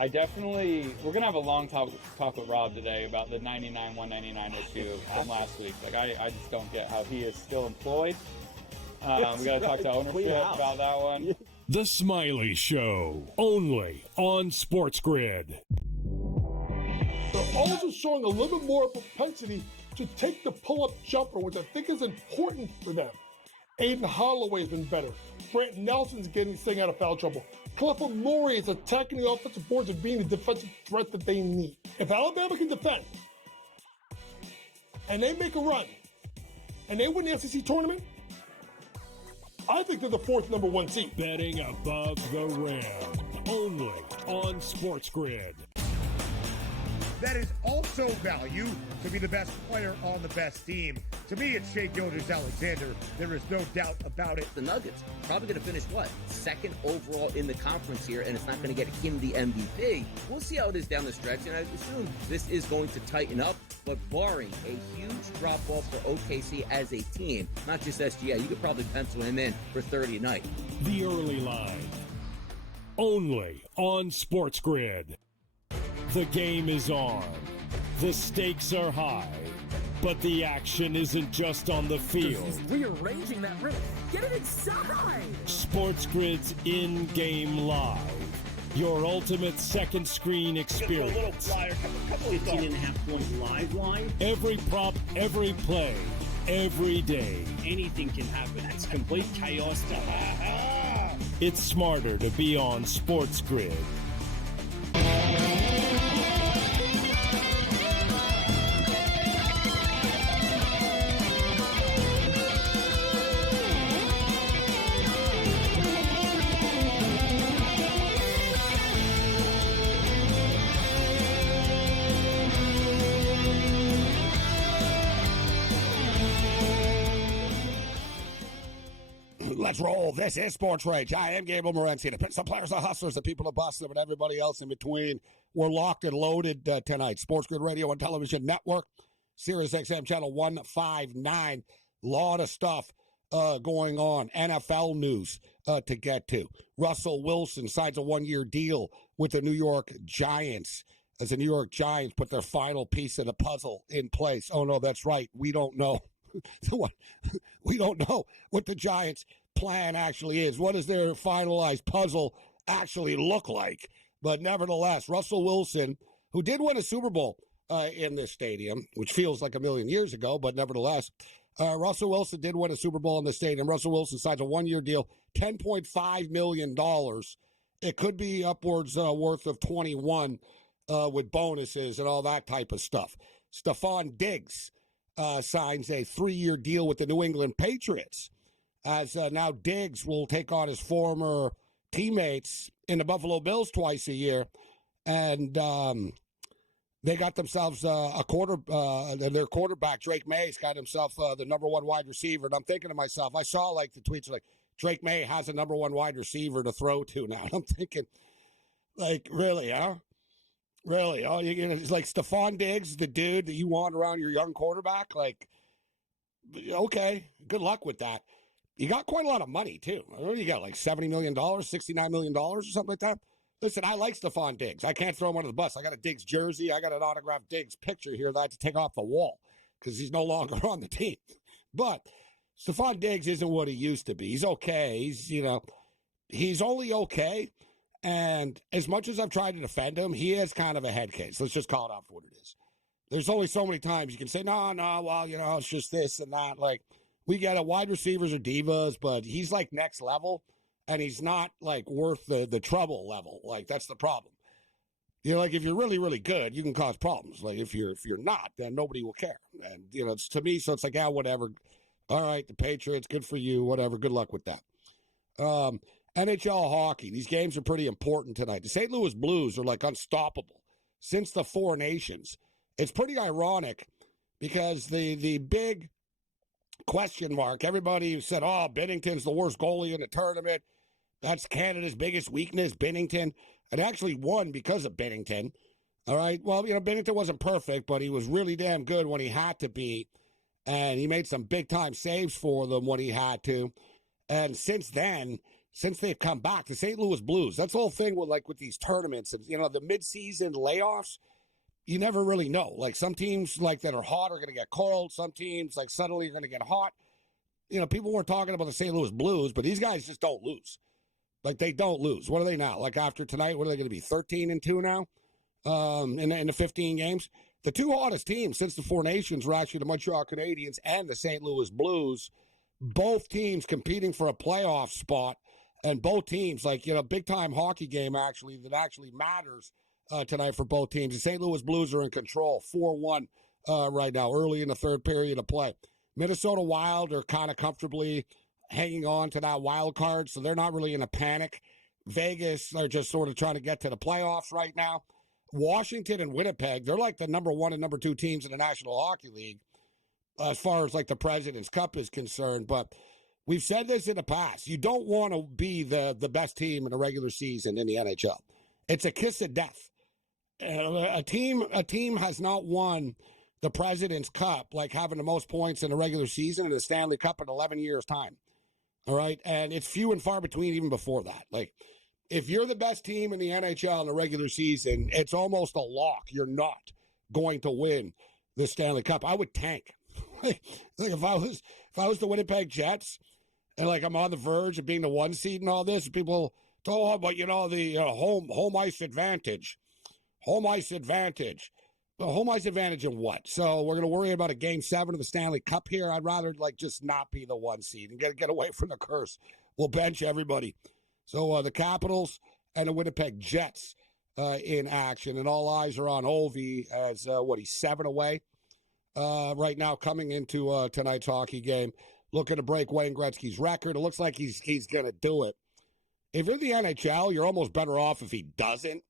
we're going to have a long talk with Rob today about the 99, 199 issue from last week. Like, I just don't get how he is still employed. We got to talk to ownership about that one. The Smiley Show, only on SportsGrid. They're also showing a little bit more propensity to take the pull-up jumper, which I think is important for them. Aiden Holloway has been better. Brant Nelson's staying out of foul trouble. Clifford Murray is attacking the offensive boards and being the defensive threat that they need. If Alabama can defend, and they make a run, and they win the SEC tournament, I think they're the fourth number one seed. Betting above the rim, only on SportsGrid. That is also value to be the best player on the best team. To me, it's Shai Gilgeous-Alexander. There is no doubt about it. The Nuggets probably going to finish, second overall in the conference here, and it's not going to get him the MVP. We'll see how it is down the stretch, and I assume this is going to tighten up, but barring a huge drop-off for OKC as a team, not just SGA, you could probably pencil him in for 30 a night. The early line, only on SportsGrid. The game is on. The stakes are high. But the action isn't just on the field. He's rearranging that rim. Get it inside! SportsGrid's in-game live. Your ultimate second screen experience. A little flyer, couple 15.5 points live line. Every prop, every play, every day. Anything can happen. It's complete chaos. It's smarter to be on SportsGrid. Let's roll. This is SportsRage. I am Gabriel Morency. The players are hustlers, the people are bustling, and everybody else in between. We're locked and loaded tonight. SportsGrid Radio and Television Network, Sirius XM Channel 159. Lot of stuff going on. NFL news to get to. Russell Wilson signs a one-year deal with the New York Giants as the New York Giants put their final piece of the puzzle in place. Oh, no, that's right. We don't know. We don't know what the Giants' plan actually is. What does their finalized puzzle actually look like? But nevertheless, Russell Wilson, who did win a Super Bowl in this stadium, which feels like a million years ago, but nevertheless, Russell Wilson did win a Super Bowl in this stadium. Russell Wilson signs a one-year deal, $10.5 million. It could be upwards worth of 21 with bonuses and all that type of stuff. Stephon Diggs signs a 3-year deal with the New England Patriots, as now Diggs will take on his former teammates in the Buffalo Bills twice a year, and they got themselves their quarterback, Drake May's got himself the number one wide receiver, and I'm thinking to myself, I saw like the tweets like, Drake May has a number one wide receiver to throw to now, and I'm thinking, like, really, huh? Really? Oh, it's like Stephon Diggs, the dude that you want around your young quarterback? Like, okay, good luck with that. You got quite a lot of money, too. I know you got like $70 million, $69 million or something like that. Listen, I like Stephon Diggs. I can't throw him under the bus. I got a Diggs jersey. I got an autographed Diggs picture here that I have to take off the wall because he's no longer on the team. But Stephon Diggs isn't what he used to be. He's okay. He's only okay. And as much as I've tried to defend him, he is kind of a head case. Let's just call it out for what it is. There's only so many times you can say, no, well, it's just this and that. Like, we get it. Wide receivers are divas, but he's like next level, and he's not like worth the trouble level. Like, that's the problem. Like, if you're really, really good, you can cause problems. Like, if you're not, then nobody will care. And, it's to me, so it's like, whatever. All right, the Patriots, good for you, whatever. Good luck with that. NHL hockey. These games are pretty important tonight. The St. Louis Blues are like unstoppable since the Four Nations. It's pretty ironic because the big question mark, everybody said, Binnington's the worst goalie in the tournament. That's Canada's biggest weakness, Binnington. It actually won because of Binnington. All right. Well, Binnington wasn't perfect, but he was really damn good when he had to be. And he made some big time saves for them when he had to. And since then, since they've come back, the St. Louis Blues. That's the whole thing with these tournaments and, the midseason layoffs. You never really know. Like some teams that are hot are going to get cold. Some teams suddenly are going to get hot. People weren't talking about the St. Louis Blues, but these guys just don't lose. They don't lose. What are they now? After tonight, what are they going to be? 13-2 now in the 15 games. The two hottest teams since the Four Nations were actually the Montreal Canadiens and the St. Louis Blues. Both teams competing for a playoff spot, and both teams big-time hockey game that actually matters tonight for both teams. The St. Louis Blues are in control, 4-1 right now, early in the third period of play. Minnesota Wild are kind of comfortably hanging on to that wild card, so they're not really in a panic. Vegas are just sort of trying to get to the playoffs right now. Washington and Winnipeg, they're like the number 1 and number 2 teams in the National Hockey League as far as the President's Cup is concerned. But we've said this in the past. You don't want to be the best team in the regular season in the NHL. It's a kiss of death. A team has not won the President's Cup having the most points in the regular season and the Stanley Cup in 11 years' time. All right? And it's few and far between even before that. If you're the best team in the NHL in the regular season, it's almost a lock. You're not going to win the Stanley Cup. I would tank. If I was the Winnipeg Jets and I'm on the verge of being the 1 seed and all this, people talk about the home ice advantage. Home ice advantage. Well, home ice advantage in what? So we're going to worry about a Game 7 of the Stanley Cup here. I'd rather just not be the 1 seed and get away from the curse. We'll bench everybody. So the Capitals and the Winnipeg Jets in action, and all eyes are on Ovi as he's 7 away right now coming into tonight's hockey game, looking to break Wayne Gretzky's record. It looks like he's going to do it. If you're the NHL, you're almost better off if he doesn't.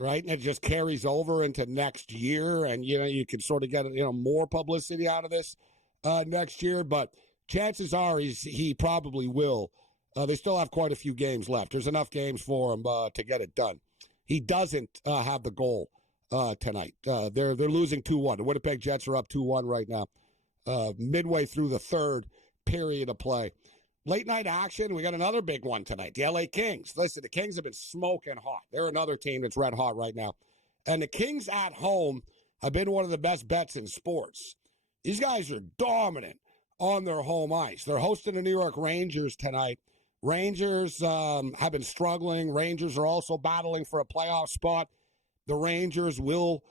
Right, and it just carries over into next year, and you can sort of get more publicity out of this next year. But chances are he probably will. They still have quite a few games left. There's enough games for him to get it done. He doesn't have the goal tonight. They're losing 2-1. The Winnipeg Jets are up 2-1 right now, midway through the third period of play. Late night action, we got another big one tonight. The LA Kings. Listen, the Kings have been smoking hot. They're another team that's red hot right now. And the Kings at home have been one of the best bets in sports. These guys are dominant on their home ice. They're hosting the New York Rangers tonight. Rangers have been struggling. Rangers are also battling for a playoff spot. The Rangers will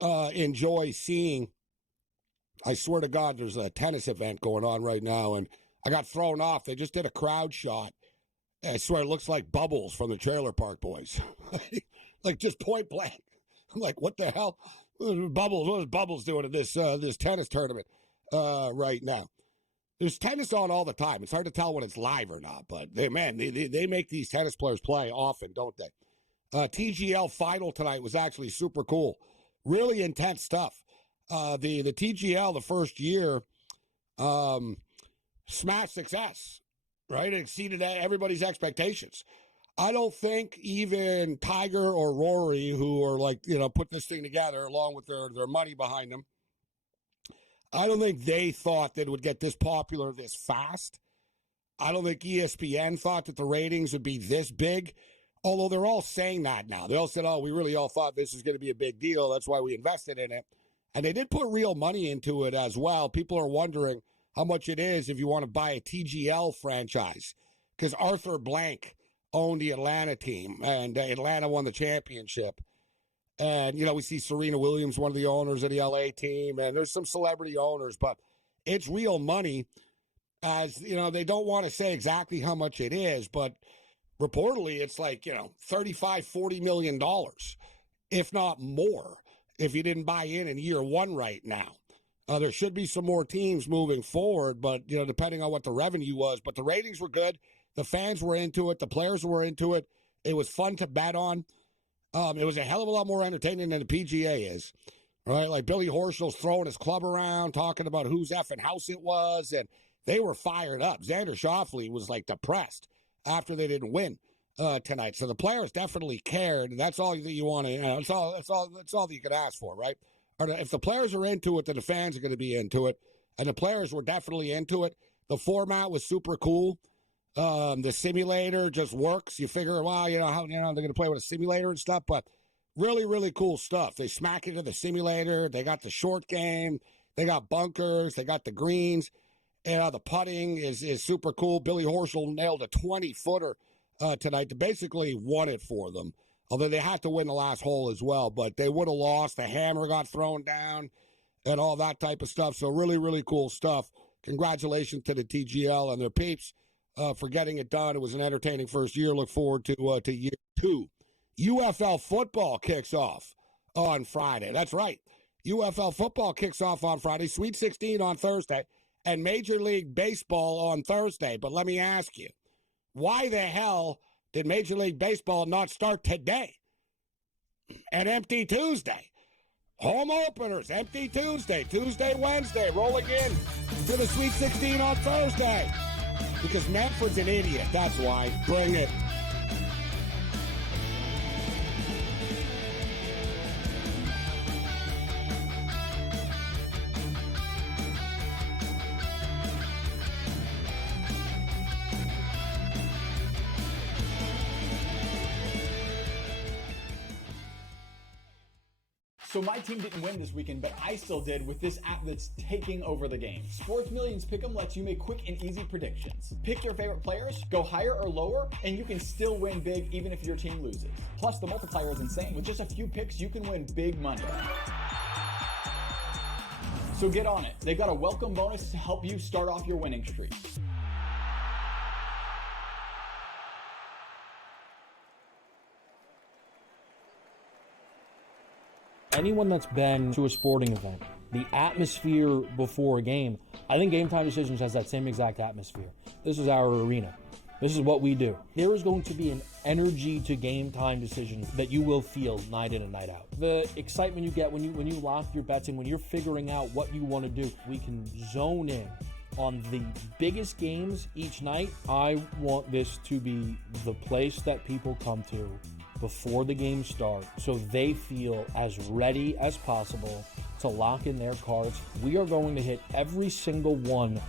enjoy seeing, I swear to God, there's a tennis event going on right now, and I got thrown off. They just did a crowd shot. I swear it looks like Bubbles from the Trailer Park Boys. Just point blank. I'm like, what the hell? Bubbles, what is Bubbles doing at this tennis tournament right now? There's tennis on all the time. It's hard to tell when it's live or not, but they make these tennis players play often, don't they? TGL final tonight was actually super cool. Really intense stuff. The TGL, the first year, smash success, right? It exceeded everybody's expectations. I don't think even Tiger or Rory, who are put this thing together along with their money behind them, I don't think they thought that it would get this popular this fast. I don't think ESPN thought that the ratings would be this big, although they're all saying that now. They all said, we really all thought this was going to be a big deal. That's why we invested in it. And they did put real money into it as well. People are wondering how much it is if you want to buy a TGL franchise, because Arthur Blank owned the Atlanta team, and Atlanta won the championship. And, we see Serena Williams, one of the owners of the LA team, and there's some celebrity owners, but it's real money. As, they don't want to say exactly how much it is, but reportedly it's $35-40 million, if not more, if you didn't buy in year one right now. There should be some more teams moving forward, but, depending on what the revenue was. But the ratings were good. The fans were into it. The players were into it. It was fun to bet on. It was a hell of a lot more entertaining than the PGA is, right? Like Billy Horschel's throwing his club around, talking about whose effing house it was, and they were fired up. Xander Schauffele was, depressed after they didn't win tonight. So the players definitely cared. That's all that you want to, that's all that you could ask for, right? Or if the players are into it, then the fans are going to be into it. And the players were definitely into it. The format was super cool. The simulator just works. You figure, well, how they're going to play with a simulator and stuff, but really, really cool stuff. They smack into the simulator. They got the short game. They got bunkers. They got the greens. And the putting is super cool. Billy Horschel nailed a 20-footer tonight to basically won it for them. Although they had to win the last hole as well, but they would have lost. The hammer got thrown down and all that type of stuff. So really, really cool stuff. Congratulations to the TGL and their peeps for getting it done. It was an entertaining first year. Look forward to year 2. UFL football kicks off on Friday. That's right. UFL football kicks off on Friday. Sweet 16 on Thursday. And Major League Baseball on Thursday. But let me ask you, why the hell did Major League Baseball not start today? An empty Tuesday. Home openers, empty Tuesday. Tuesday, Wednesday, rolling in to the Sweet 16 on Thursday. Because Manfred's an idiot, that's why. Bring it. So my team didn't win this weekend, but I still did with this app that's taking over the game. Sports Millions Pick'em lets you make quick and easy predictions. Pick your favorite players, go higher or lower, and you can still win big even if your team loses. Plus, the multiplier is insane. With just a few picks, you can win big money. So get on it. They've got a welcome bonus to help you start off your winning streak. Anyone that's been to a sporting event, the atmosphere before a game, I think Game Time Decisions has that same exact atmosphere. This is our arena. This is what we do. There is going to be an energy to Game Time Decisions that you will feel night in and night out. The excitement you get when you lock your bets in, when you're figuring out what you want to do, we can zone in on the biggest games each night. I want this to be the place that people come to before the game starts so they feel as ready as possible to lock in their cards. We are going to hit every single one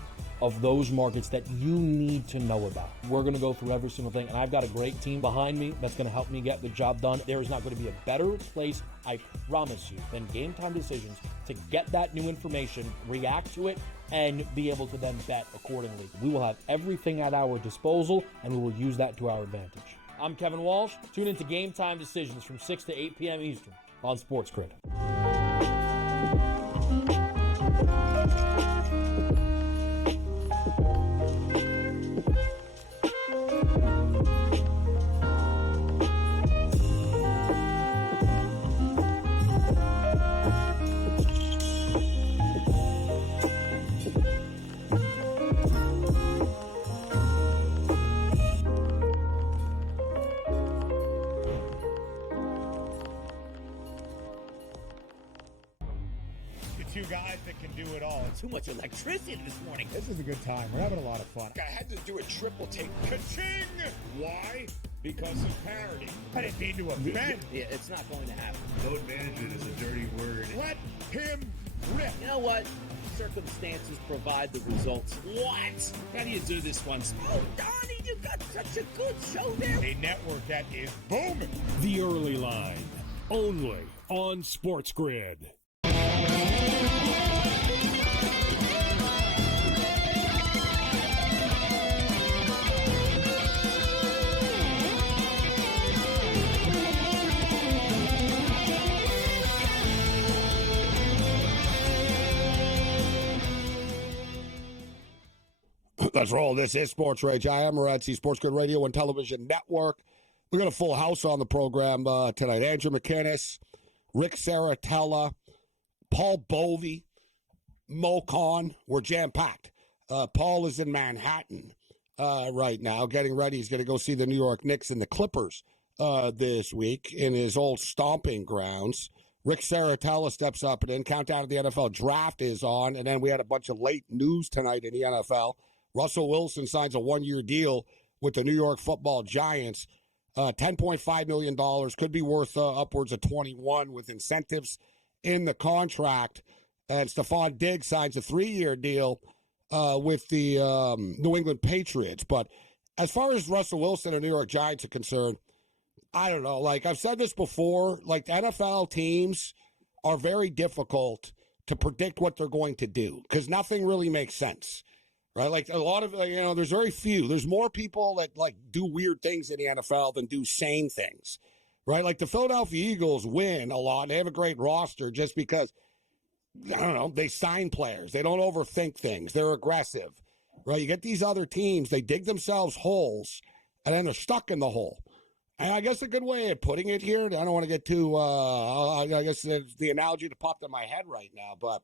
of those markets that you need to know about. We're going to go through every single thing, and I've got a great team behind me that's going to help me get the job done. There is not going to be a better place, I promise you, than Game Time Decisions to get that new information, react to it, and be able to then bet accordingly. We will have everything at our disposal, and we will use that to our advantage. I'm Kevin Walsh. Tune into Game Time Decisions from 6 to 8 p.m. Eastern on SportsGrid. Two guys that can do it all. Too much electricity this morning. This is a good time. We're having a lot of fun. I had to do a triple take. Ka-ching! Why? Because of parity. I didn't mean to offend. Yeah, it's not going to happen. Load management is a dirty word. Let him rip. You know what? Circumstances provide the results. What? How do you do this one? Oh, Donnie, you got such a good show there. A network that is booming. The Early Line, only on SportsGrid. Let's roll. This is SportsRage. I am Morency, SportsGrid Radio and Television Network. We got a full house on the program tonight. Andrew McInnes, Rick Saratella, Paul Bovey, Mo Khan. We're jam-packed. Paul is in Manhattan right now, getting ready. He's going to go see the New York Knicks and the Clippers this week in his old stomping grounds. Rick Saratella steps up and then countdown to the NFL draft is on. And then we had a bunch of late news tonight in the NFL. Russell Wilson signs a one-year deal with the New York Football Giants. $10.5 million, could be worth upwards of 21 with incentives in the contract. And Stephon Diggs signs a 3-year deal with the New England Patriots. But as far as Russell Wilson and New York Giants are concerned, I don't know. Like I've said this before, like the NFL teams are very difficult to predict what they're going to do because nothing really makes sense, right? Like a lot of, there's very few. There's more people that like do weird things in the NFL than do sane things, right? Like the Philadelphia Eagles win a lot. They have a great roster just because, I don't know, they sign players. They don't overthink things. They're aggressive, right? You get these other teams, they dig themselves holes, and then they're stuck in the hole. And I guess a good way of putting it here, I don't want to get too, I guess it's the analogy that popped in my head right now, but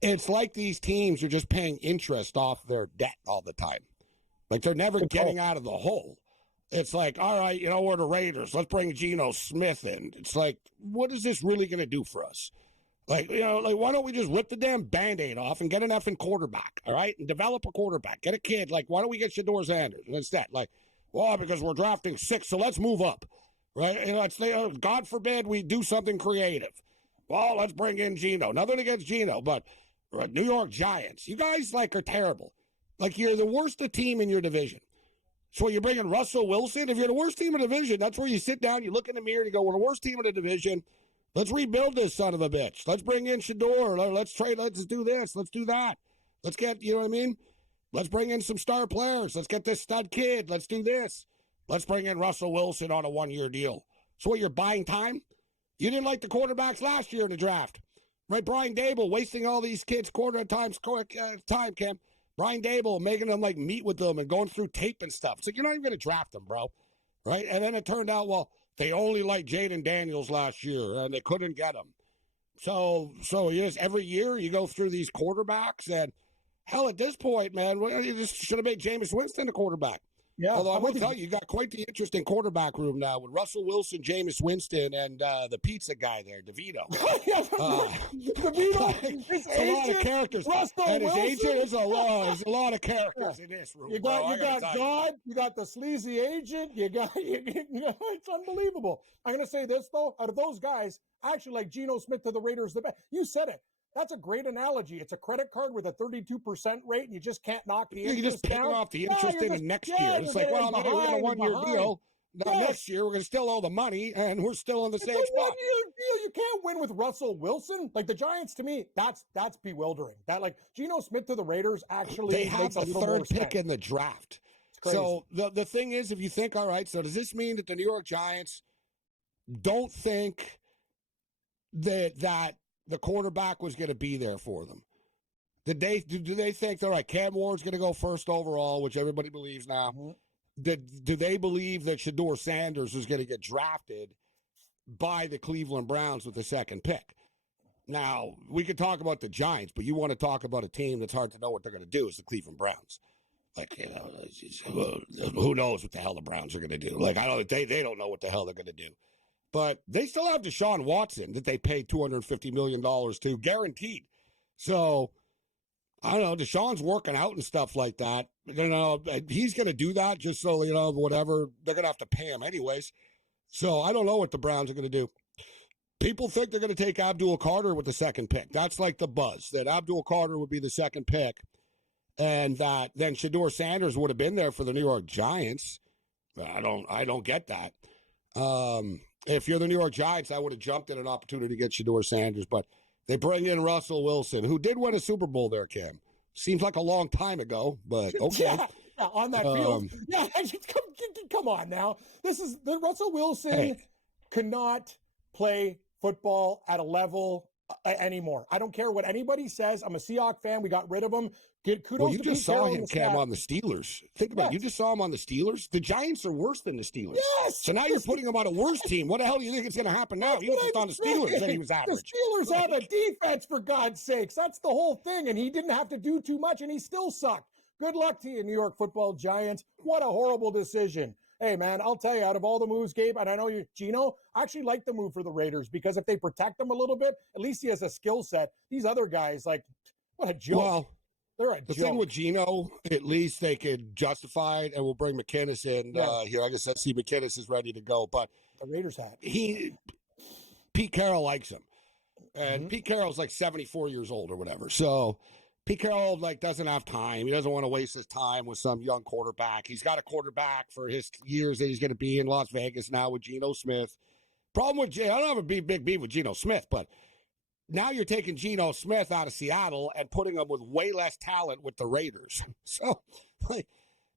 it's like these teams are just paying interest off their debt all the time. Like they're never getting out of the hole. It's like, all right, we're the Raiders. Let's bring Geno Smith in. It's like, what is this really going to do for us? Like, why don't we just rip the damn Band-Aid off and get an effing quarterback, all right? And develop a quarterback. Get a kid. Like, why don't we get Shedeur Sanders? And instead, like, well, because we're drafting 6, so let's move up, right? God forbid we do something creative. Well, let's bring in Geno. Nothing against Geno, but New York Giants, you guys, are terrible. Like, you're the worst team in your division. So you're bringing Russell Wilson? If you're the worst team in the division, that's where you sit down, you look in the mirror, and you go, we're the worst team in the division. Let's rebuild this son of a bitch. Let's bring in Shedeur. Let's trade. Let's do this. Let's do that. Let's get, you know what I mean? Let's bring in some star players. Let's get this stud kid. Let's do this. Let's bring in Russell Wilson on a 1-year deal. So what, you're buying time? You didn't like the quarterbacks last year in the draft, right? Brian Dable wasting all these kids time, Cam. Brian Dable making them meet with them and going through tape and stuff. It's like, you're not even going to draft them, bro, right? And then it turned out, well, they only liked Jaden Daniels last year and they couldn't get him. So yes, every year you go through these quarterbacks and. Hell, at this point, man, you just should have made Jameis Winston a quarterback. Yeah. Although I will tell you, you got quite the interesting quarterback room now with Russell Wilson, Jameis Winston, and the pizza guy there, DeVito. DeVito, it's a lot of characters. Russell and his Wilson. agent is there's a lot of characters in this room. You got God, you got the sleazy agent, it's unbelievable. I'm going to say this, though. Out of those guys, I actually like Geno Smith to the Raiders the best. You said it. That's a great analogy. It's a credit card with a 32% rate, and you just can't knock the interest down. You just pay off the interest in the next year. It's like, well, we got a 1-year deal. Next year, we're going to still owe the money, and we're still in the same spot. 1-year deal. You can't win with Russell Wilson. Like the Giants, to me, that's bewildering. That Geno Smith to the Raiders actually they have the third pick in the draft. So the thing is, if you think, all right, so does this mean that the New York Giants don't think that the quarterback was going to be there for them? Do they think, all right, Cam Ward's going to go first overall, which everybody believes now? Mm-hmm. Do they believe that Shedeur Sanders is going to get drafted by the Cleveland Browns with the second pick? Now, we could talk about the Giants, but you want to talk about a team that's hard to know what they're going to do is the Cleveland Browns. Who knows what the hell the Browns are going to do? They don't know what the hell they're going to do. But they still have Deshaun Watson that they paid $250 million to, guaranteed. So, I don't know, Deshaun's working out and stuff like that. He's going to do that just so, whatever. They're going to have to pay him anyways. So, I don't know what the Browns are going to do. People think they're going to take Abdul Carter with the second pick. That's like the buzz, that Abdul Carter would be the second pick. And that then Shedeur Sanders would have been there for the New York Giants. I don't get that. If you're the New York Giants, I would have jumped at an opportunity to get Shedeur Sanders, but they bring in Russell Wilson, who did win a Super Bowl there, Cam. Seems like a long time ago, but okay. Yeah, on that field. Yeah, come on now. The Russell Wilson cannot play football at a level anymore. I don't care what anybody says. I'm a Seahawks fan. We got rid of him. Kudos you just saw him, Cam, on the Steelers. Think about it. You just saw him on the Steelers. The Giants are worse than the Steelers. Yes. So now you're putting him on a worse team. What the hell do you think is going to happen now? He was just on the Steelers and he was average. The Steelers have a defense, for God's sakes. That's the whole thing. And he didn't have to do too much, and he still sucked. Good luck to you, New York Football Giants. What a horrible decision. Hey, man, I'll tell you, out of all the moves, Gabe, and I know you, Geno, I actually like the move for the Raiders because if they protect him a little bit, at least he has a skill set. These other guys, what a joke. Well, the thing with Geno, at least they could justify it, and we'll bring McKinnis in here. I guess I see McKinnis is ready to go, but the Raiders hat. Pete Carroll likes him, and Pete Carroll's 74 years old or whatever. So Pete Carroll, doesn't have time. He doesn't want to waste his time with some young quarterback. He's got a quarterback for his years that he's going to be in Las Vegas now with Geno Smith. Problem with I don't have a big beef with Geno Smith, but now you're taking Geno Smith out of Seattle and putting him with way less talent with the Raiders. So,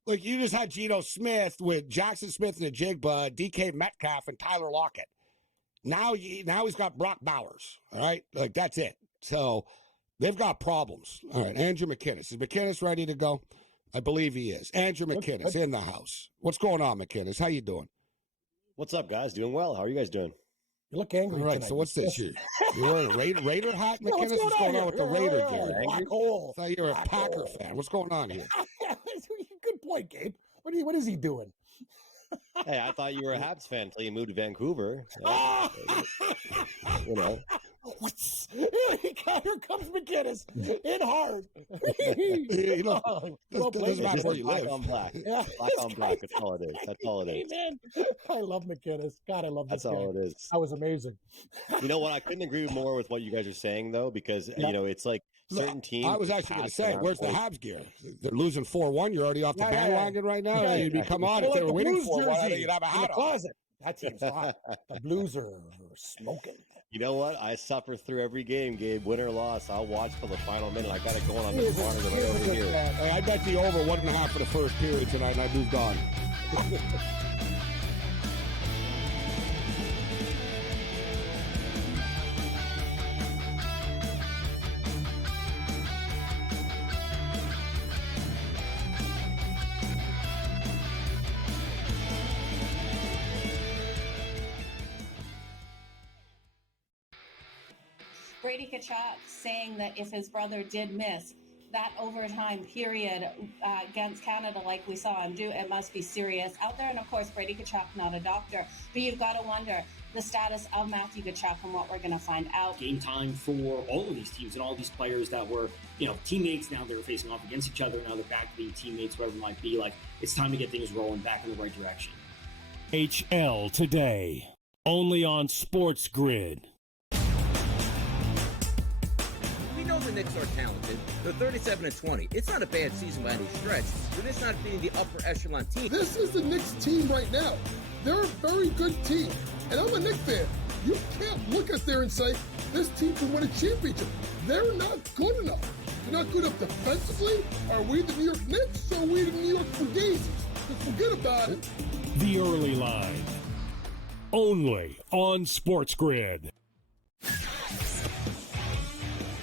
you just had Geno Smith with Jackson Smith and Ajigba, DK Metcalf, and Tyler Lockett. Now he's got Brock Bowers, all right? That's it. So they've got problems. All right, Andrew McKinnis. Is McKinnis ready to go? I believe he is. Andrew McKinnis in the house. What's going on, McKinnis? How you doing? What's up, guys? Doing well. How are you guys doing? You look angry. All right, tonight. so what's this? You're wearing a Raider hat, McKinnis? What's going on with the Raider gear? Black hole. I thought you were a Packer fan. What's going on here? Good point, Gabe. What is he doing? Hey, I thought you were a Habs fan until you moved to Vancouver. You know. Here comes McKinnis in hard. Doesn't matter where you black live. on black. Yeah, black on black. That's all it is. That's all it is. Man. I love McKinnis. God, I love this That's all game. it is. That was amazing. You know what? I couldn't agree more with what you guys are saying, though, because, it's like certain teams. I was actually going to say, where's the Habs gear? They're losing 4-1. You're already off the bandwagon right now. Yeah, You'd be, come on, if they were winning 4-1, I think you'd have a hat on. Closet. That team's hot. The Blues are smoking. You know what? I suffer through every game, Gabe. Win or loss, I'll watch till the final minute. I got it going on this monitor right over here. Hey, I bet you over 1.5 for the first period tonight, and I moved on. Brady Tkachuk saying that if his brother did miss that overtime period against Canada like we saw him do, it must be serious out there. And of course, Brady Tkachuk, not a doctor, but you've got to wonder the status of Matthew Tkachuk and what we're going to find out. Game time for all of these teams and all these players that were, teammates. Now they're facing off against each other. Now they're back to being teammates, whatever it might be. It's time to get things rolling back in the right direction. HL today, only on SportsGrid. We know the Knicks are talented. They're 37-20. It's not a bad season by any stretch. They're just not being the upper echelon team. This is the Knicks team right now. They're a very good team. And I'm a Knicks fan. You can't look at there and say, this team can win a championship. They're not good enough. They're not good enough defensively. Are we the New York Knicks or are we the New York Fugazis? Just forget about it. The early line, only on SportsGrid.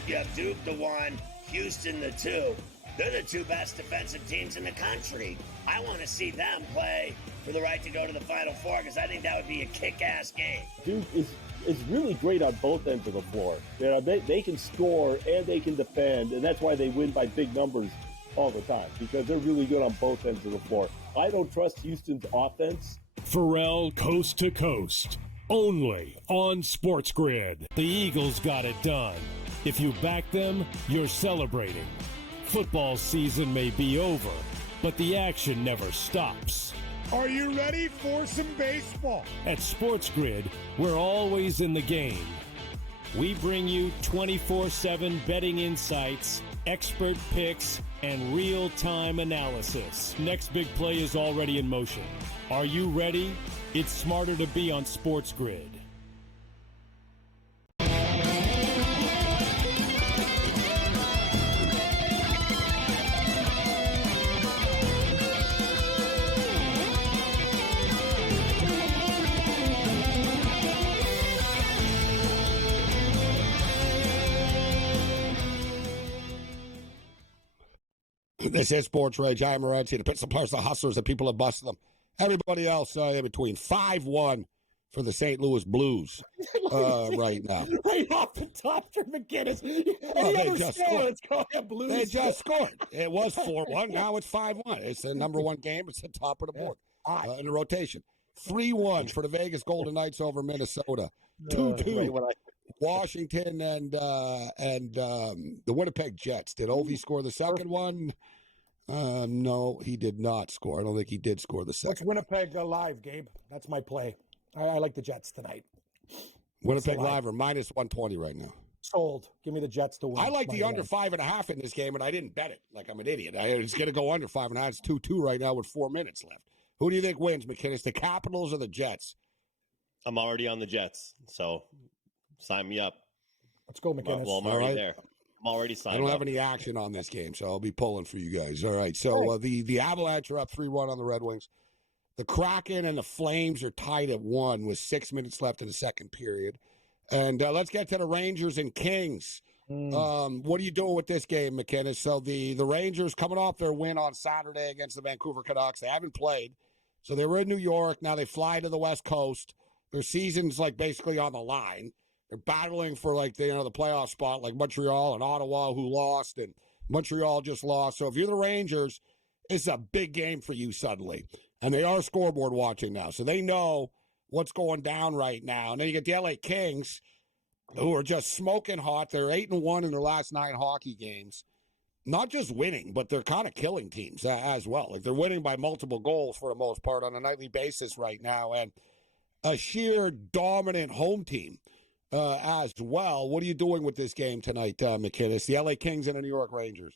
You have Duke the 1, Houston the 2. They're the two best defensive teams in the country. I want to see them play for the right to go to the Final Four because I think that would be a kick-ass game. Duke is really great on both ends of the floor. They can score and they can defend, and that's why they win by big numbers all the time, because they're really good on both ends of the floor. I don't trust Houston's offense. Pharrell coast to coast, only on SportsGrid. The Eagles got it done. If you back them, you're celebrating. Football season may be over, but the action never stops. Are you ready for some baseball? At SportsGrid, we're always in the game. We bring you 24/7 betting insights, expert picks, and real-time analysis. Next big play is already in motion. Are you ready? It's smarter to be on SportsGrid. This is SportsRage. I am Morency. The Pittsburgh players, the hustlers, the people that busted them. Everybody else in between. 5-1 for the St. Louis Blues right now. Right off the top for McGinnis. They just scored. It's called a Blues. They just scored. It was 4-1. Now it's 5-1. It's the number one game. It's the top of the board in the rotation. 3-1 for the Vegas Golden Knights over Minnesota. 2-2. Washington and the Winnipeg Jets. Did Ovi score the second one? No, he did not score. I don't think he did score the second. What's Winnipeg live, Gabe? That's my play. I like the Jets tonight. Winnipeg live are minus 120 right now. Sold. Give me the Jets to win. I like the under 5.5 in this game, and I didn't bet it. Like I'm an idiot. It's going to go under 5.5. It's 2-2 right now with 4 minutes left. Who do you think wins, McKinnis? The Capitals or the Jets? I'm already on the Jets, so sign me up. Let's go, McKinnis. Well, I'm already there. I'm already signed up. I don't have any action on this game, so I'll be pulling for you guys. All right, so the Avalanche are up 3-1 on the Red Wings. The Kraken and the Flames are tied at 1 with 6 minutes left in the second period. And let's get to the Rangers and Kings. What are you doing with this game, McKinnis? So the Rangers coming off their win on Saturday against the Vancouver Canucks. They haven't played. So they were in New York. Now they fly to the West Coast. Their season's like basically on the line. They're battling for like the playoff spot, like Montreal and Ottawa, who lost, and Montreal just lost. So if you're the Rangers, it's a big game for you suddenly. And they are scoreboard watching now, so they know what's going down right now. And then you get the LA Kings, who are just smoking hot. They're 8-1 in their last 9 hockey games. Not just winning, but they're kind of killing teams as well. Like they're winning by multiple goals for the most part on a nightly basis right now, and a sheer dominant home team as well. What are you doing with this game tonight, McKinnis? The LA Kings and the New York Rangers.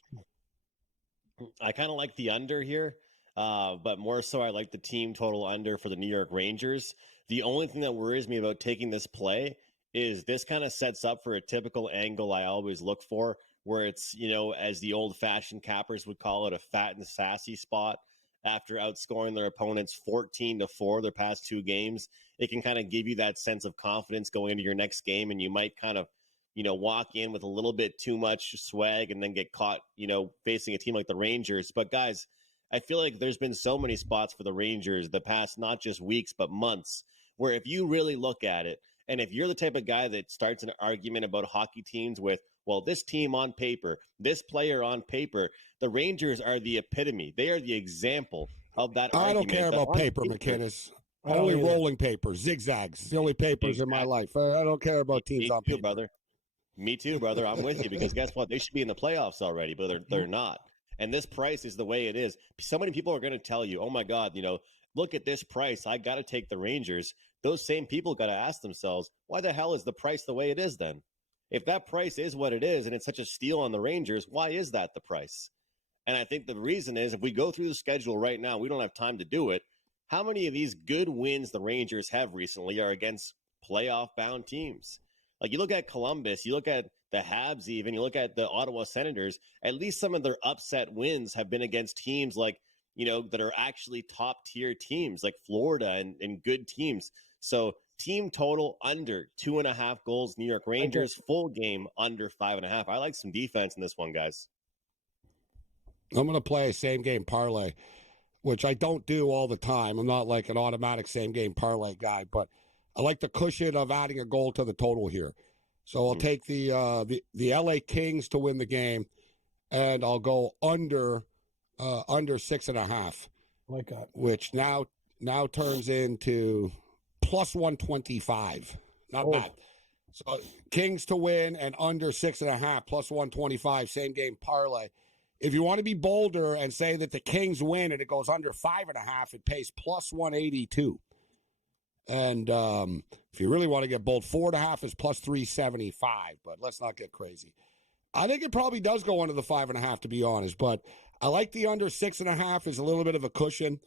I kind of like the under here, but more so I like the team total under for the New York Rangers. The only thing that worries me about taking this play is this kind of sets up for a typical angle I always look for, where it's, as the old-fashioned cappers would call it, a fat and sassy spot. After outscoring their opponents 14-4 their past 2 games, it can kind of give you that sense of confidence going into your next game, and you might kind of, walk in with a little bit too much swag and then get caught, facing a team like the Rangers. But guys, I feel like there's been so many spots for the Rangers the past not just weeks but months, where if you really look at it, and if you're the type of guy that starts an argument about hockey teams with, well, this team on paper, this player on paper, the Rangers are the epitome. They are the example of that argument. I don't care about paper, McKinnis. Only rolling paper, zigzags. The only papers in my life. I don't care about teams on paper. Brother. Me too, brother. I'm with you because guess what? They should be in the playoffs already, but they're not. And this price is the way it is. So many people are going to tell you, oh, my God, look at this price. I got to take the Rangers. Those same people got to ask themselves, why the hell is the price the way it is then? If that price is what it is and it's such a steal on the Rangers, why is that the price? And I think the reason is if we go through the schedule right now, we don't have time to do it. How many of these good wins the Rangers have recently are against playoff-bound teams? Like you look at Columbus, you look at the Habs even, you look at the Ottawa Senators, at least some of their upset wins have been against teams like, that are actually top-tier teams like Florida and good teams. So team total under 2.5 goals, New York Rangers, full game under 5.5. I like some defense in this one, guys. I'm going to play a same-game parlay, which I don't do all the time. I'm not like an automatic same-game parlay guy, but I like the cushion of adding a goal to the total here. So I'll take the LA Kings to win the game, and I'll go under 6.5. I like that. Which now turns into plus 125. Not bad. So Kings to win and under 6.5 plus 125, same game parlay. If you want to be bolder and say that the Kings win and it goes under 5.5, it pays plus 182. And if you really want to get bold, 4.5 is plus 375. But let's not get crazy. I think it probably does go under the 5.5, to be honest. But I like the under 6.5 is a little bit of a cushion.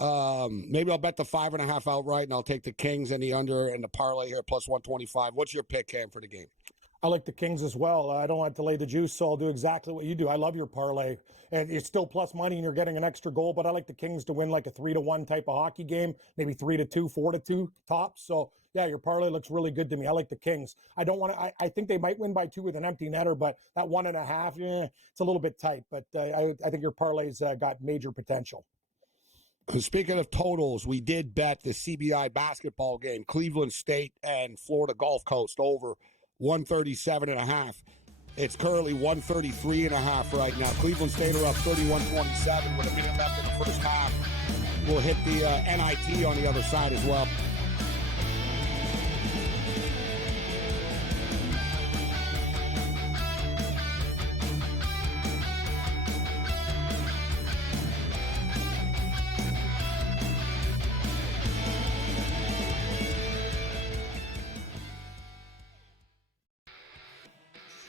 Maybe I'll bet the 5.5 outright, and I'll take the Kings and the under and the parlay here plus 125. What's your pick, Cam, for the game? I like the Kings as well. I don't like to lay the juice, so I'll do exactly what you do. I love your parlay, and it's still plus money, and you're getting an extra goal. But I like the Kings to win like a 3-1 type of hockey game, maybe 3-2, 4-2 tops. So yeah, your parlay looks really good to me. I like the Kings. I don't want to. I think they might win by 2 with an empty netter, but that 1.5, it's a little bit tight. But I think your parlay's got major potential. Speaking of totals, we did bet the CBI basketball game, Cleveland State and Florida Gulf Coast over 137.5. It's currently 133.5 right now. Cleveland State are up 31-27 with a minute left in the first half. We'll hit the NIT on the other side as well.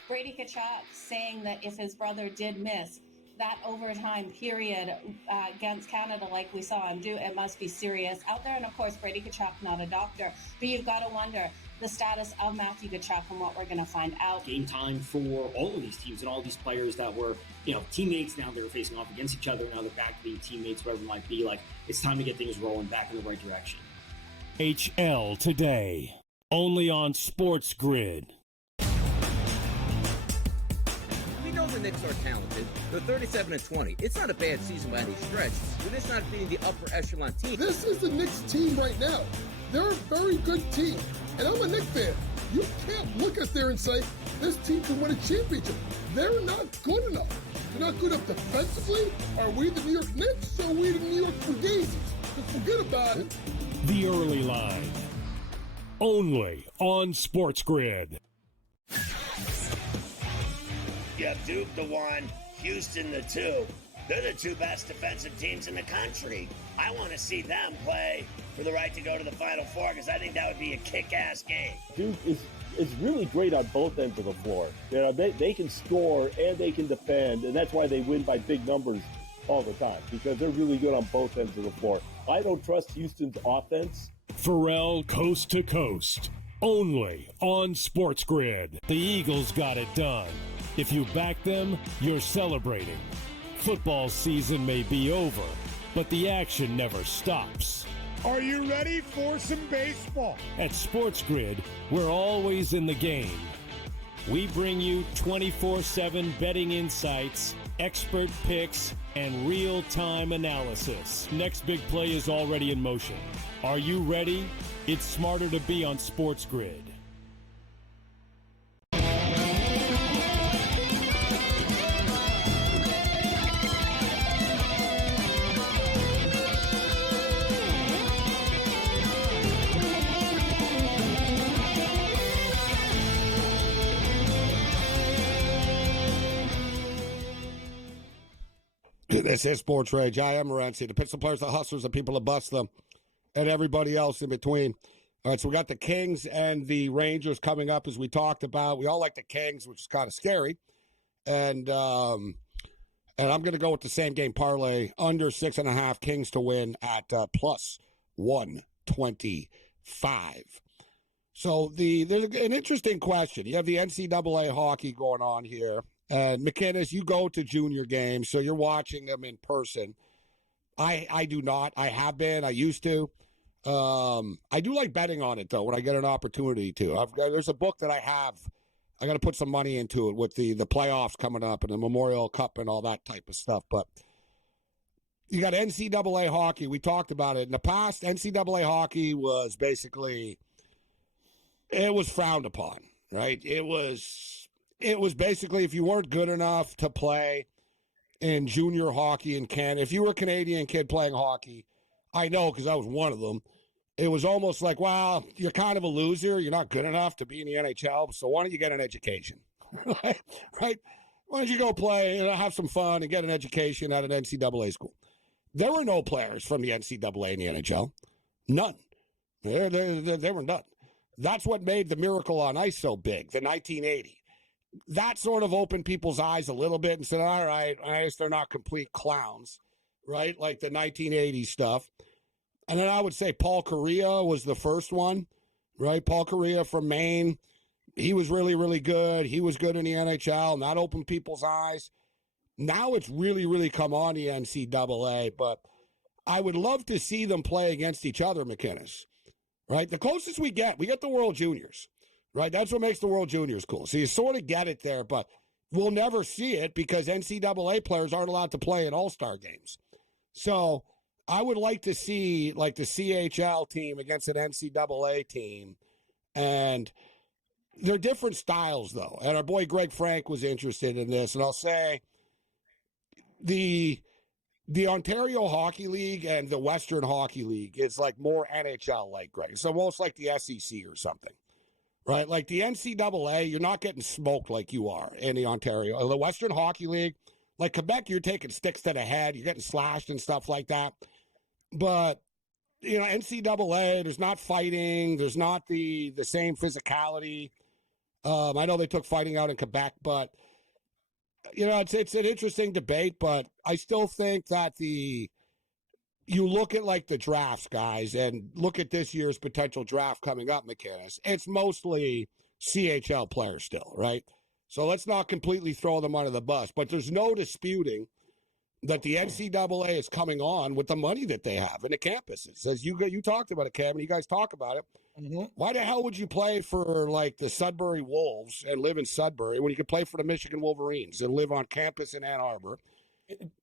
Brady Tkachuk saying that if his brother did miss that overtime period against Canada like we saw him do, it must be serious out there. And of course, Brady Tkachuk, not a doctor, but you've got to wonder the status of Matthew Tkachuk and what we're going to find out. Game time for all of these teams and all these players that were, teammates. Now they're facing off against each other. Now they're back to being teammates, whatever it might be. Like, it's time to get things rolling back in the right direction. HL today, only on SportsGrid. We know the Knicks are talented. They're 37-20. It's not a bad season by any stretch. They're just not being the upper echelon team. This is the Knicks team right now. They're a very good team. And I'm a Knicks fan. You can't look at there and say, this team can win a championship. They're not good enough. They're not good enough defensively. Are we the New York Knicks or are we the New York Fugazi? Just forget about it. The early line, only on SportsGrid. You have Duke the 1, Houston the 2. They're the two best defensive teams in the country. I want to see them play for the right to go to the Final Four because I think that would be a kick-ass game. Duke is really great on both ends of the floor. They can score and they can defend, and that's why they win by big numbers all the time, because they're really good on both ends of the floor. I don't trust Houston's offense. Pharrell coast to coast, only on SportsGrid. The Eagles got it done. If you back them, you're celebrating. Football season may be over, but the action never stops. Are you ready for some baseball? At SportsGrid, we're always in the game. We bring you 24/7 betting insights, expert picks, and real-time analysis. Next big play is already in motion. Are you ready? It's smarter to be on SportsGrid. This is SportsRage. I am Morency. The Pittsburgh players, the hustlers, the people that bust them, and everybody else in between. All right, so we got the Kings and the Rangers coming up, as we talked about. We all like the Kings, which is kind of scary. And I'm going to go with the same game parlay, under 6.5, Kings to win at plus 125. So there's an interesting question. You have the NCAA hockey going on here. And McInnes, you go to junior games, so you're watching them in person. I do not. I have been. I used to. I do like betting on it, though, when I get an opportunity to. There's a book that I have. I got to put some money into it with the playoffs coming up and the Memorial Cup and all that type of stuff. But you got NCAA hockey. We talked about it. In the past, NCAA hockey was basically, it was frowned upon, right? It was basically, if you weren't good enough to play in junior hockey in Canada, if you were a Canadian kid playing hockey, I know because I was one of them, it was almost like, well, you're kind of a loser. You're not good enough to be in the NHL, so why don't you get an education? Right? Why don't you go play and have some fun and get an education at an NCAA school? There were no players from the NCAA in the NHL. None. There were none. That's what made the Miracle on Ice so big, the 1980. That sort of opened people's eyes a little bit and said, all right, I guess they're not complete clowns, right? Like the 1980s stuff. And then I would say Paul Correa was the first one, right? Paul Correa from Maine. He was really, really good. He was good in the NHL, and that opened people's eyes. Now it's really, really come on the NCAA, but I would love to see them play against each other, McInnes, right? The closest we get the World Juniors. Right, that's what makes the World Juniors cool. So you sort of get it there, but we'll never see it because NCAA players aren't allowed to play in all-star games. So I would like to see, like, the CHL team against an NCAA team, and they're different styles, though. And our boy Greg Frank was interested in this, and I'll say the Ontario Hockey League and the Western Hockey League is like more NHL-like, Greg. It's almost like the SEC or something. Right, like the NCAA, you're not getting smoked like you are in the Ontario. The Western Hockey League, like Quebec, you're taking sticks to the head, you're getting slashed and stuff like that. But, NCAA, there's not fighting, there's not the same physicality. I know they took fighting out in Quebec, but it's an interesting debate. But I still think that you look at like the drafts, guys, and look at this year's potential draft coming up, McInnes. It's mostly CHL players still, right? So let's not completely throw them under the bus. But there's no disputing that the NCAA is coming on with the money that they have in the campuses. As you talked about it, Cam, and you guys talk about it. Mm-hmm. Why the hell would you play for like the Sudbury Wolves and live in Sudbury when you could play for the Michigan Wolverines and live on campus in Ann Arbor,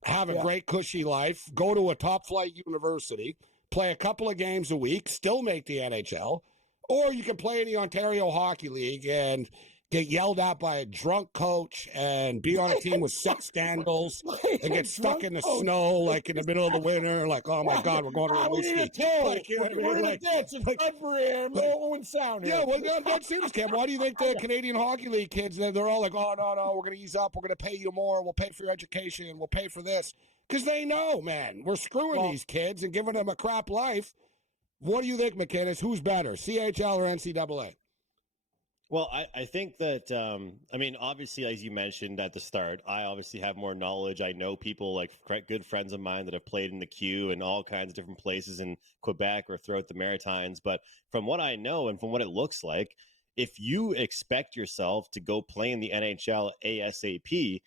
have a great cushy life, go to a top flight university, play a couple of games a week, still make the NHL, or you can play in the Ontario Hockey League and get yelled at by a drunk coach and be on a team with sex scandals and get stuck in the snow like in the middle of the winter, like, oh my God, we're going to Rimouski. We're in a ditch in Sudbury and Owen Sound here. Yeah, well, I'm dead serious, Cam. Why do you think the Canadian Hockey League kids, they're all like, oh, no, we're going to ease up, we're going to pay you more, we'll pay for your education, we'll pay for this. Because they know, man, we're screwing these kids and giving them a crap life. What do you think, McInnes? Who's better, CHL or NCAA? Well, I think that, obviously, as you mentioned at the start, I obviously have more knowledge. I know people like good friends of mine that have played in the Q and all kinds of different places in Quebec or throughout the Maritimes. But from what I know and from what it looks like, if you expect yourself to go play in the NHL ASAP,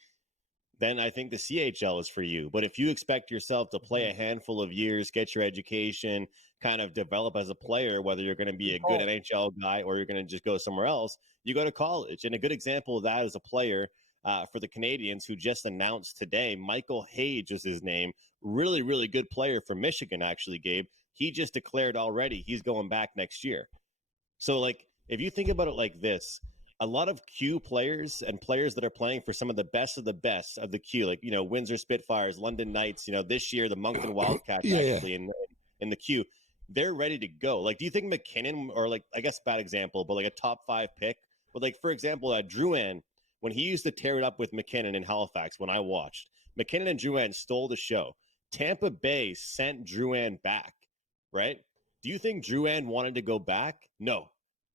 then I think the CHL is for you. But if you expect yourself to play a handful of years, get your education, kind of develop as a player, whether you're going to be a good NHL guy or you're going to just go somewhere else, you go to college. And a good example of that is a player for the Canadians who just announced today, Michael Hage is his name, really, really good player for Michigan, actually, Gabe. He just declared already he's going back next year. So, like, if you think about it like this, a lot of Q players and players that are playing for some of the best of the Q, like, Windsor Spitfires, London Knights, this year, the Moncton Wildcats in the Q, they're ready to go. Like, do you think McKinnon, or like, I guess bad example, but like a top 5 pick, but like, for example, Drouin, when he used to tear it up with McKinnon in Halifax, when I watched, McKinnon and Drouin stole the show. Tampa Bay sent Drouin back, right? Do you think Drouin wanted to go back? No.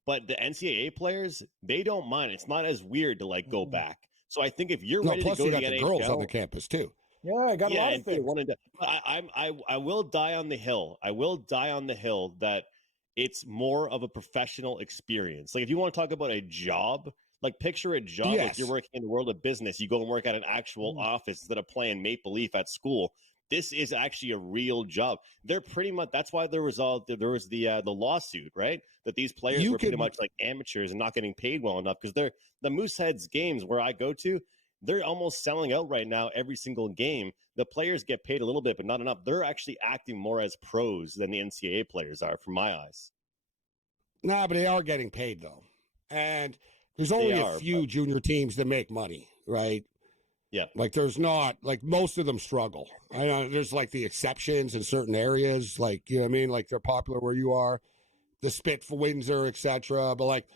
But the NCAA players, they don't mind. It's not as weird to like go back. So I think if you're ready to go to the NHL, girls on the campus too. Yeah, I got a lot of things. I will die on the hill. I will die on the hill that it's more of a professional experience. Like if you want to talk about a job, like picture a job like you're working in the world of business. You go and work at an actual office instead of playing Maple Leaf at school. This is actually a real job. They're pretty much, that's why there was the lawsuit, right? That these players were pretty much like amateurs and not getting paid well enough, because they're the Mooseheads games where I go to, they're almost selling out right now every single game. The players get paid a little bit, but not enough. They're actually acting more as pros than the NCAA players are, from my eyes. Nah, but they are getting paid though. And there's only a few junior teams that make money, right? Yeah. Like there's not, like most of them struggle. I know there's like the exceptions in certain areas, like, you know what I mean? Like they're popular where you are, the Spit for Windsor, etc. But like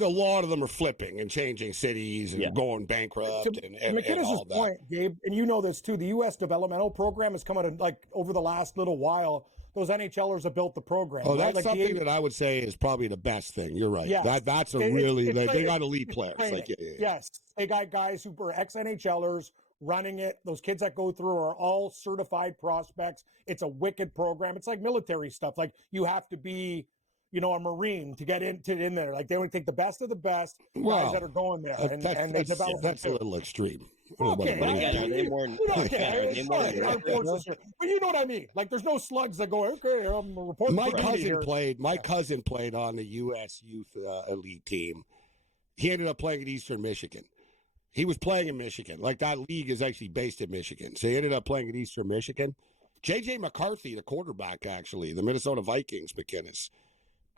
a lot of them are flipping and changing cities and going bankrupt and all that. Point, Gabe, and you know this too, the U.S. developmental program has come out like over the last little while. Those NHLers have built the program. Oh, that's like something that I would say is probably the best thing. You're right. Yes. That's a really, they got elite players. Like, Yes. They got guys who are ex-NHLers running it. Those kids that go through are all certified prospects. It's a wicked program. It's like military stuff. Like you have to be, a Marine to get in there. Like they only take the best of the best guys that are going there. And they develop that's a little extreme. Okay. Are they more? But you know what I mean. Like, there's no slugs that go. Okay, I'm reporting. My cousin played on the U.S. Youth Elite team. He ended up playing at Eastern Michigan. He was playing in Michigan. Like that league is actually based in Michigan. So he ended up playing at Eastern Michigan. J.J. McCarthy, the quarterback, actually, the Minnesota Vikings, McInnes.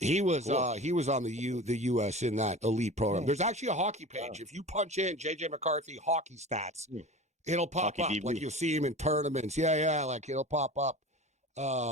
He was on the U.S. in that elite program. There's actually a hockey page. If you punch in J.J. McCarthy hockey stats, it'll pop up. Like you'll see him in tournaments. Like it'll pop up.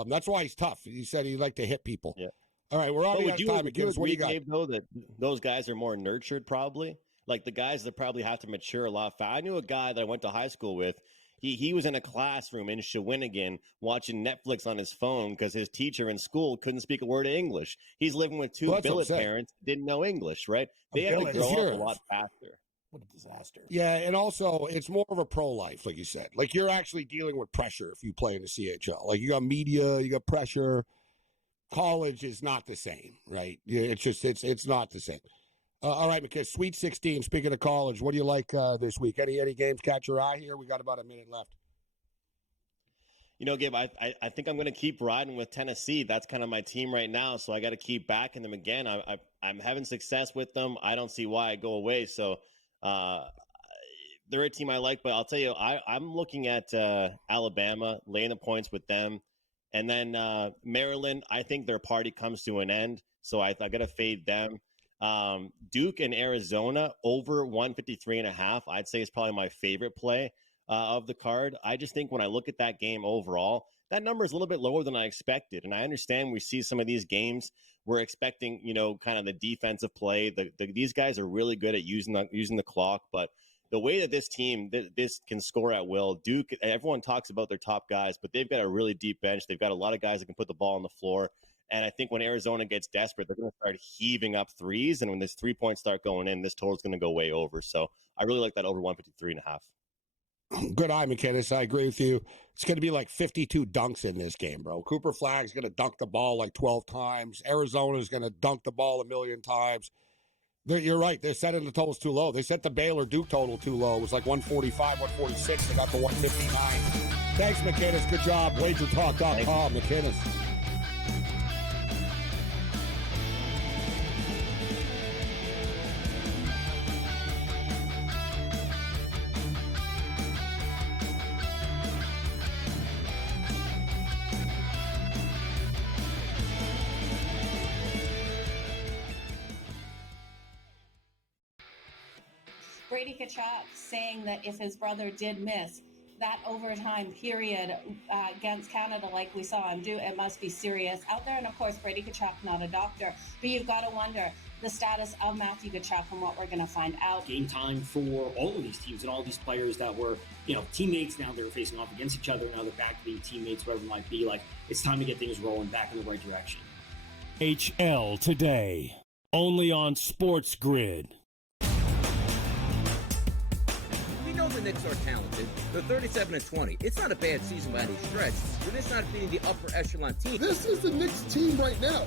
That's why he's tough. He said he liked to hit people. Yeah. All right, we're already out of time. McInnes, what do you got? Gabe, though, that those guys are more nurtured, probably. Like the guys that probably have to mature a lot fast. I knew a guy that I went to high school with. He was in a classroom in Shawinigan watching Netflix on his phone because his teacher in school couldn't speak a word of English. He's living with two billet parents, didn't know English, right? They have to grow up a lot faster. What a disaster. Yeah, and also it's more of a pro life, like you said. Like you're actually dealing with pressure if you play in the CHL. Like you got media, you got pressure. College is not the same, right? It's just it's not the same. All right, McKiss, Sweet 16. Speaking of college, what do you like this week? Any games catch your eye here? We got about a minute left. You know, Gabe, I think I'm going to keep riding with Tennessee. That's kind of my team right now, so I got to keep backing them again. I'm having success with them. I don't see why I go away. So they're a team I like, but I'll tell you, I'm looking at Alabama, laying the points with them. And then Maryland, I think their party comes to an end, so I got to fade them. Duke and Arizona over 153.5, I'd say is probably my favorite play of the card. I just think when I look at that game overall, that number is a little bit lower than I expected. And I understand we see some of these games, we're expecting, kind of the defensive play. These guys are really good at using the clock, but the way that this team, this can score at will, Duke, everyone talks about their top guys, but they've got a really deep bench. They've got a lot of guys that can put the ball on the floor. And I think when Arizona gets desperate, they're going to start heaving up threes. And when this 3 points start going in, this total is going to go way over. So I really like that over 153.5. Good eye, McKinnis. I agree with you. It's going to be like 52 dunks in this game, bro. Cooper Flagg's going to dunk the ball like 12 times. Arizona's going to dunk the ball a million times. You're right. They're setting the totals too low. They set the Baylor-Duke total too low. It was like 145, 146. They got to 159. Thanks, McKinnis. Good job. WagerTalk.com, McKinnis. Brady Tkachuk saying that if his brother did miss that overtime period against Canada like we saw him do, it must be serious out there. And of course, Brady Tkachuk, not a doctor, but you've got to wonder the status of Matthew Tkachuk and what we're going to find out. Game time for all of these teams and all these players that were, teammates. Now they're facing off against each other. Now they're back to being teammates, whatever it might be. Like, it's time to get things rolling back in the right direction. HL today, only on SportsGrid. We know the Knicks are talented. They're 37-20. It's not a bad season by any stretch. They're just not beating the upper echelon team. This is the Knicks team right now.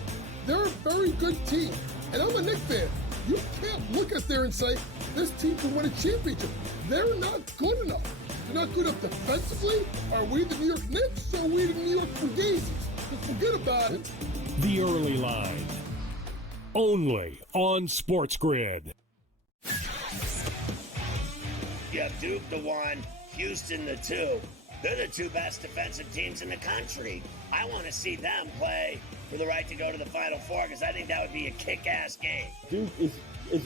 They're a very good team. And I'm a Knicks fan. You can't look at there and say, this team can win a championship. They're not good enough. They're not good enough defensively. Are we the New York Knicks or are we the New York Fugazis? Just forget about it. The early line, only on SportsGrid. You have Duke the 1, Houston the 2. They're the two best defensive teams in the country. I want to see them play for the right to go to the Final Four because I think that would be a kick-ass game. Duke is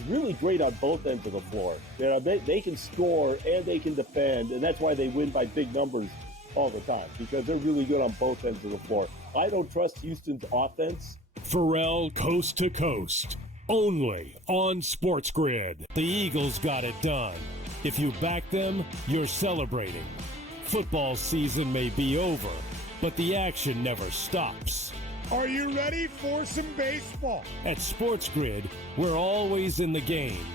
really great on both ends of the floor. They can score and they can defend, and that's why they win by big numbers all the time, because they're really good on both ends of the floor. I don't trust Houston's offense. Pharrell coast to coast, only on SportsGrid. The Eagles got it done. If you back them, you're celebrating. Football season may be over, but the action never stops. Are you ready for some baseball? At SportsGrid, we're always in the game.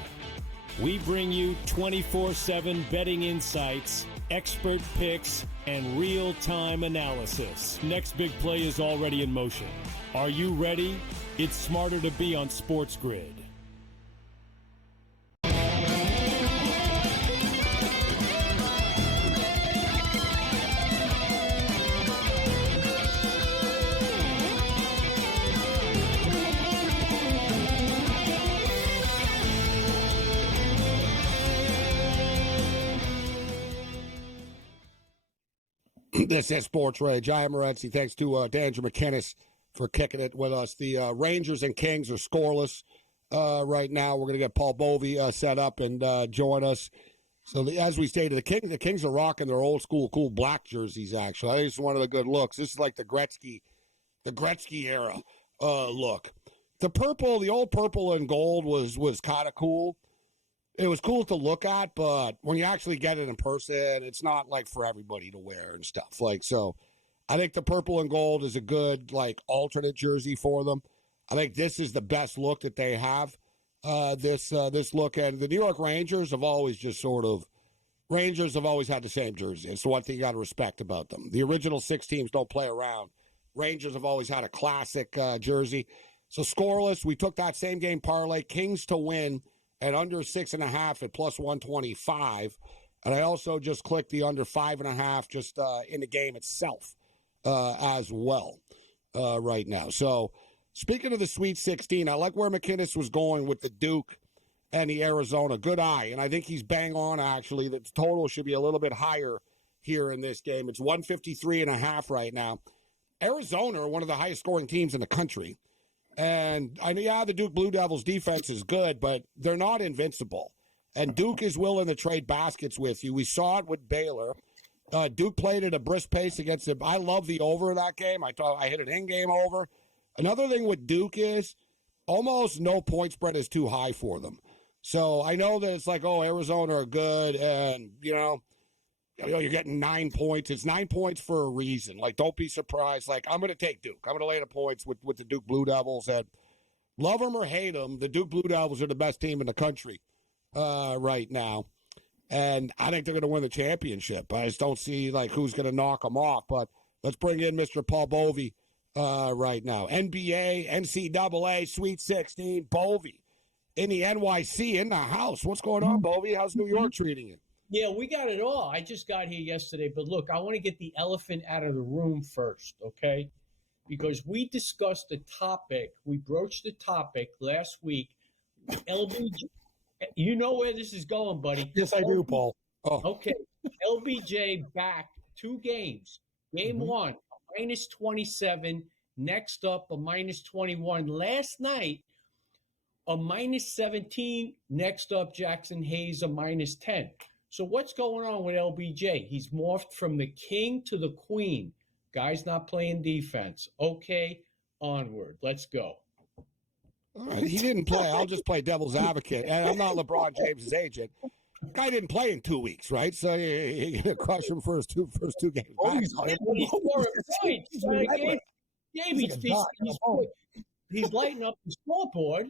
We bring you 24/7 betting insights, expert picks, and real-time analysis. Next big play is already in motion. Are you ready? It's smarter to be on SportsGrid. This is SportsRage. I am Morency. Thanks to Andrew McKinnis for kicking it with us. The Rangers and Kings are scoreless right now. We're going to get Paul Bovey set up and join us. So as we stated, the Kings are rocking their old school cool black jerseys, actually. I think it's one of the good looks. This is like the Gretzky era look. The purple, the old purple and gold was kind of cool. it was cool to look at, but when you actually get it in person, it's not like for everybody to wear and stuff. Like, so I think the purple and gold is a good like alternate jersey for them. I think this is the best look that they have. This look, and the New York Rangers have always had the same jersey. It's the one thing you got to respect about them. The original 6 teams don't play around. Rangers have always had a classic jersey. So scoreless, we took that same game parlay, Kings to win at under 6.5 at plus 125. And I also just clicked the under 5.5 just in the game itself as well right now. So speaking of the Sweet 16, I like where McInnes was going with the Duke and the Arizona. Good eye. And I think he's bang on, actually. The total should be a little bit higher here in this game. It's 153.5 right now. Arizona are one of the highest scoring teams in the country. And the Duke Blue Devils defense is good, but they're not invincible. And Duke is willing to trade baskets with you. We saw it with Baylor. Duke played at a brisk pace against them. I love the over of that game. I hit an in-game over. Another thing with Duke is almost no point spread is too high for them. So I know that it's like, oh, Arizona are good, and, you're getting 9 points. It's 9 points for a reason. Like, don't be surprised. Like, I'm going to take Duke. I'm going to lay the points with the Duke Blue Devils. And love them or hate them, the Duke Blue Devils are the best team in the country right now. And I think they're going to win the championship. I just don't see, like, who's going to knock them off. But let's bring in Mr. Paul Bovey right now. NBA, NCAA, Sweet 16, Bovey in the NYC, in the house. What's going on, Bovey? How's New York treating you? Yeah, we got it all. I just got here yesterday. But look, I want to get the elephant out of the room first, okay? Because we discussed the topic. We broached the topic last week. LBJ, you know where this is going, buddy. Yes, I do, Paul. Oh. Okay. LBJ back 2 games. Game 1, minus 27. Next up, a minus 21. Last night, a minus 17. Next up, Jackson Hayes, a minus 10. So what's going on with LBJ? He's morphed from the king to the queen. Guy's not playing defense. Okay, onward. Let's go. All right, he didn't play. I'll just play devil's advocate. And I'm not LeBron James' agent. Guy didn't play in 2 weeks, right? So you're going to crush him first two games. He's lighting up the scoreboard.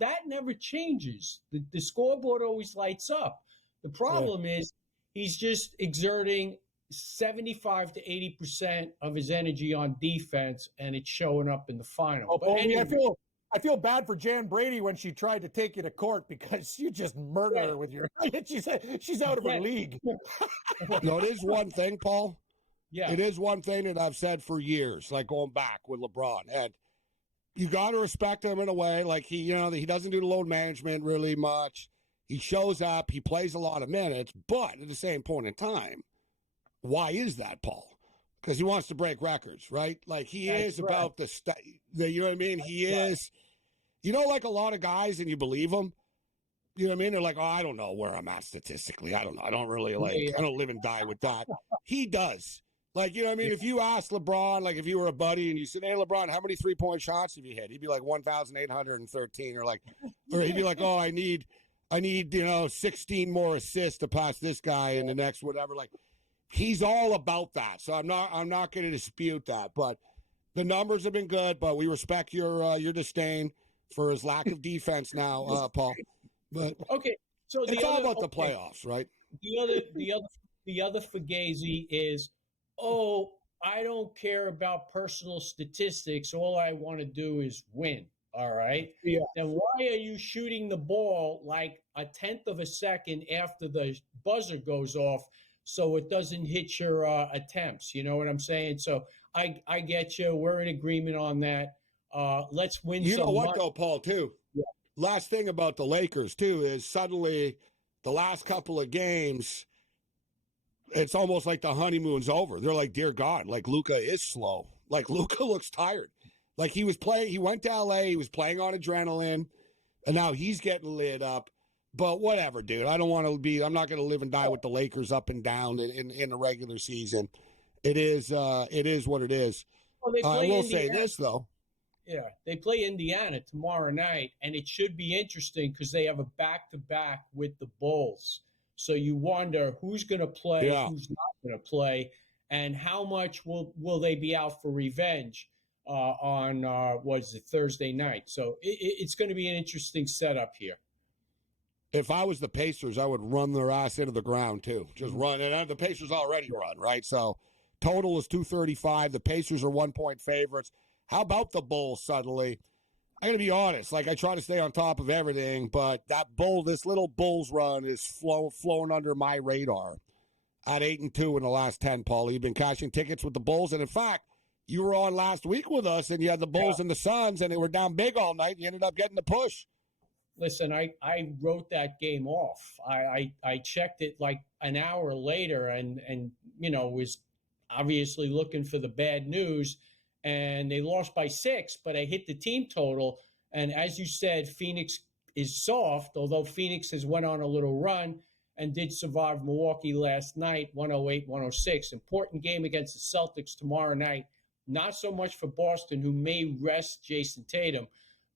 That never changes. The scoreboard always lights up. The problem is he's just exerting 75 to 80% of his energy on defense, and it's showing up in the final. Oh, but anyway, I feel bad for Jan Brady when she tried to take you to court because you just murder her with your. She's out of her league. No, it is one thing, Paul. Yeah, it is one thing that I've said for years, like going back with LeBron, and you got to respect him in a way. Like he doesn't do the load management really much. He shows up, he plays a lot of minutes, but at the same point in time, why is that, Paul? Because he wants to break records, right? Like he is about the you know what I mean? He is, like a lot of guys, and you believe them. You know what I mean? They're like, oh, I don't know where I'm at statistically. I don't know. I don't really I don't live and die with that. He does. Like, you know what I mean? If you ask LeBron, like if you were a buddy and you said, hey, LeBron, how many 3-point shots have you hit? He'd be like 1,813 or he'd be like, oh, I need 16 more assists to pass this guy in the next whatever. Like, he's all about that. So I'm not going to dispute that. But the numbers have been good. But we respect your disdain for his lack of defense now, Paul. But okay, so it's all about the playoffs, right? The other fugazi is, oh, I don't care about personal statistics. All I want to do is win. All right. Yeah. Then why are you shooting the ball like a tenth of a second after the buzzer goes off so it doesn't hit your attempts? You know what I'm saying? So I get you. We're in agreement on that. Let's win. You know what, money. though, Paul, too? Yeah. Last thing about the Lakers, too, is suddenly the last couple of games, it's almost like the honeymoon's over. They're like, dear God, like Luka is slow. Like Luka looks tired. Like he went to LA, he was playing on adrenaline, and now he's getting lit up. But whatever, dude. I'm not going to live and die with the Lakers up and down in the regular season. It is what it is. Well, I will say this, though. Yeah, they play Indiana tomorrow night, and it should be interesting because they have a back-to-back with the Bulls. So you wonder who's going to play, who's not going to play, and how much will they be out for revenge on Thursday night. So it's going to be an interesting setup here. If I was the Pacers, I would run their ass into the ground too. Just run, and the Pacers already run, right? So total is 235. The Pacers are 1-point favorites. How about the Bulls suddenly? I got to be honest. Like, I try to stay on top of everything, but this little Bulls run is flowing under my radar. At 8-2 in the last 10, Paul. You've been cashing tickets with the Bulls, and in fact, you were on last week with us, and you had the Bulls and the Suns, and they were down big all night. You ended up getting the push. Listen, I wrote that game off. I checked it like an hour later, and was obviously looking for the bad news. And they lost by 6, but I hit the team total. And as you said, Phoenix is soft, although Phoenix has went on a little run and did survive Milwaukee last night, 108-106. Important game against the Celtics tomorrow night. Not so much for Boston, who may rest Jason Tatum,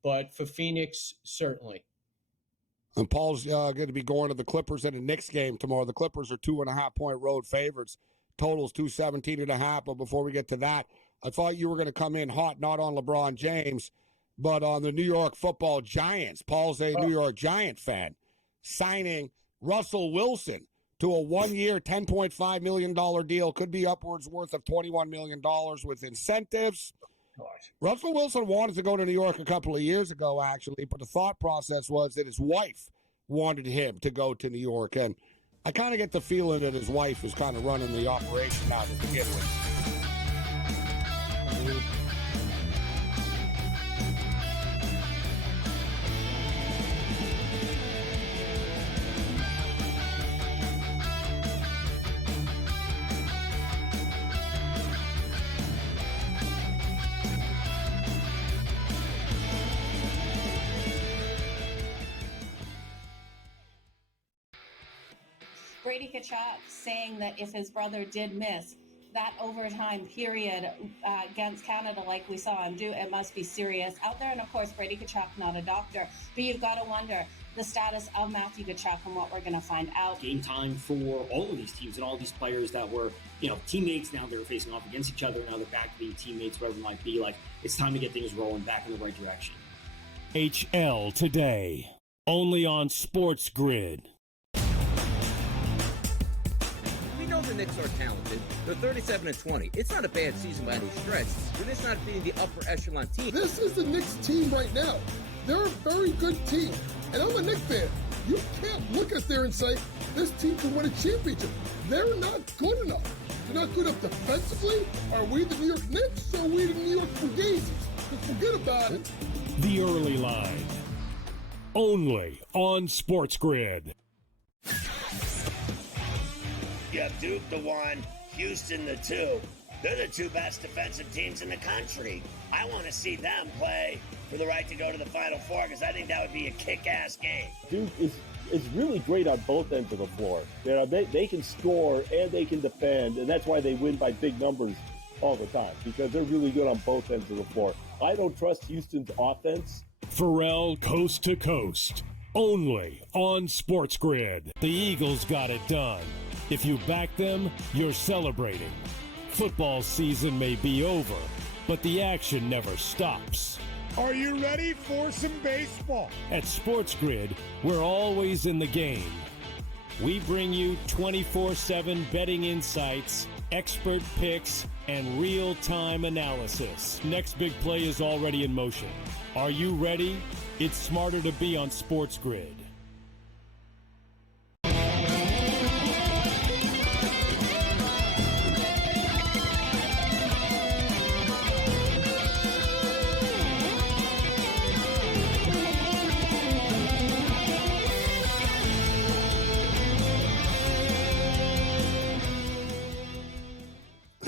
but for Phoenix, certainly. And Paul's going to be going to the Clippers in the Knicks game tomorrow. The Clippers are 2.5-point road favorites. Total's 217.5. But before we get to that, I thought you were going to come in hot, not on LeBron James, but on the New York Football Giants. Paul's a New York Giant fan, signing Russell Wilson to a 1-year, $10.5 million deal. Could be upwards worth of $21 million with incentives. Russell Wilson wanted to go to New York a couple of years ago, actually, but the thought process was that his wife wanted him to go to New York. And I kind of get the feeling that his wife is kind of running the operation now to begin with. Brady Kachuk saying that if his brother did miss that overtime period against Canada like we saw him do, it must be serious out there. And of course, Brady Kachuk, not a doctor, but you've got to wonder the status of Matthew Kachuk and what we're going to find out. Game time for all of these teams and all these players that were, teammates. Now they're facing off against each other. Now they're back to being teammates, whatever it might be. Like, it's time to get things rolling back in the right direction. HL today, only on SportsGrid. We know the Knicks are talented. They're 37-20. It's not a bad season by any stretch. They're just not being the upper echelon team. This is the Knicks team right now. They're a very good team. And I'm a Knicks fan. You can't look at there and say, this team can win a championship. They're not good enough. They're not good enough defensively. Are we the New York Knicks or are we the New York Fugazis? Just forget about it. The early line, only on SportsGrid. You have Duke the 1, Houston the 2. They're the 2 best defensive teams in the country. I want to see them play for the right to go to the Final Four because I think that would be a kick-ass game. Duke is really great on both ends of the floor. They can score and they can defend, and that's why they win by big numbers all the time, because they're really good on both ends of the floor. I don't trust Houston's offense. Pharrell coast to coast, only on SportsGrid. The Eagles got it done. If you back them, you're celebrating. Football season may be over, but the action never stops. Are you ready for some baseball? At SportsGrid, we're always in the game. We bring you 24/7 betting insights, expert picks, and real-time analysis. Next big play is already in motion. Are you ready? It's smarter to be on SportsGrid.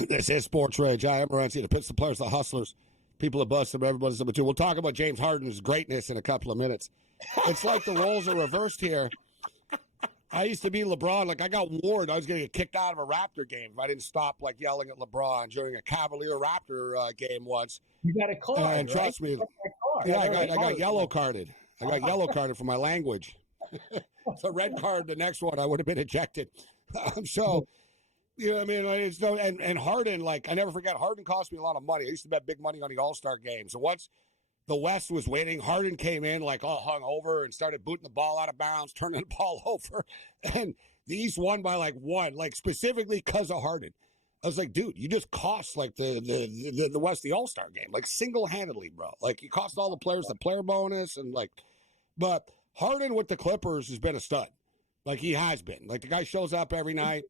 This is SportsRage. I am Morency. The Pistol Players, the Hustlers, people that bust them, everybody's number 2. We'll talk about James Harden's greatness in a couple of minutes. It's like the roles are reversed here. I used to be LeBron. Like, I got warned I was going to get kicked out of a Raptor game if I didn't stop, like, yelling at LeBron during a Cavalier-Raptor game once. You got a card, and trust me, yeah, I got yellow carded. I got yellow carded for my language. It's a red card. The next one, I would have been ejected. So, you know what I mean? It's no, and Harden, like, I never forget, Harden cost me a lot of money. I used to bet big money on the All-Star game. So once the West was waiting, Harden came in, like, all hung over and started booting the ball out of bounds, turning the ball over. And the East won by, like, one, like, specifically because of Harden. I was like, dude, you just cost, like, the West the All-Star game, like, single-handedly, bro. Like, you cost all the players the player bonus and, like, but Harden with the Clippers has been a stud. Like, he has been. Like, the guy shows up every night.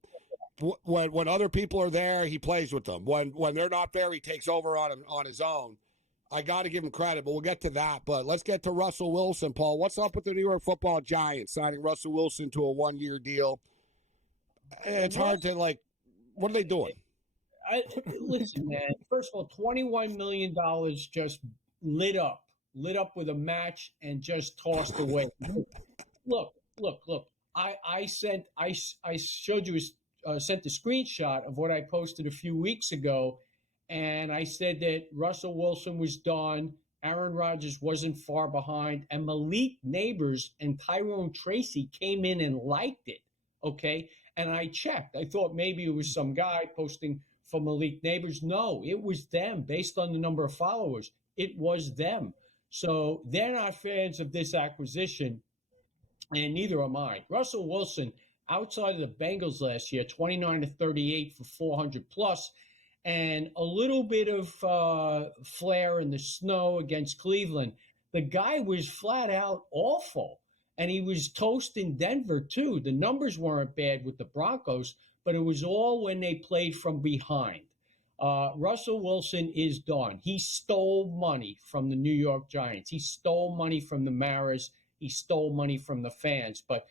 When other people are there, he plays with them. When they're not there, he takes over on his own. I got to give him credit, but we'll get to that. But let's get to Russell Wilson, Paul. What's up with the New York Football Giants signing Russell Wilson to a one-year deal? It's hard to, like, what are they doing? Listen, man. First of all, $21 million just lit up with a match and just tossed away. Look. I sent a screenshot of what I posted a few weeks ago, and I said that Russell Wilson was done, Aaron Rodgers wasn't far behind, and Malik Neighbors and Tyrone Tracy came in and liked it, okay? And I checked. I thought maybe it was some guy posting for Malik Neighbors. No, it was them. Based on the number of followers, it was them. So they're not fans of this acquisition, and neither am I. Russell Wilson, outside of the Bengals last year, 29 to 38 for 400 plus, and a little bit of flair in the snow against Cleveland. The guy was flat out awful, and he was toast in Denver too. The numbers weren't bad with the Broncos, but it was all when they played from behind. Russell Wilson is done. He stole money from the New York Giants. He stole money from the Maras. He stole money from the fans. But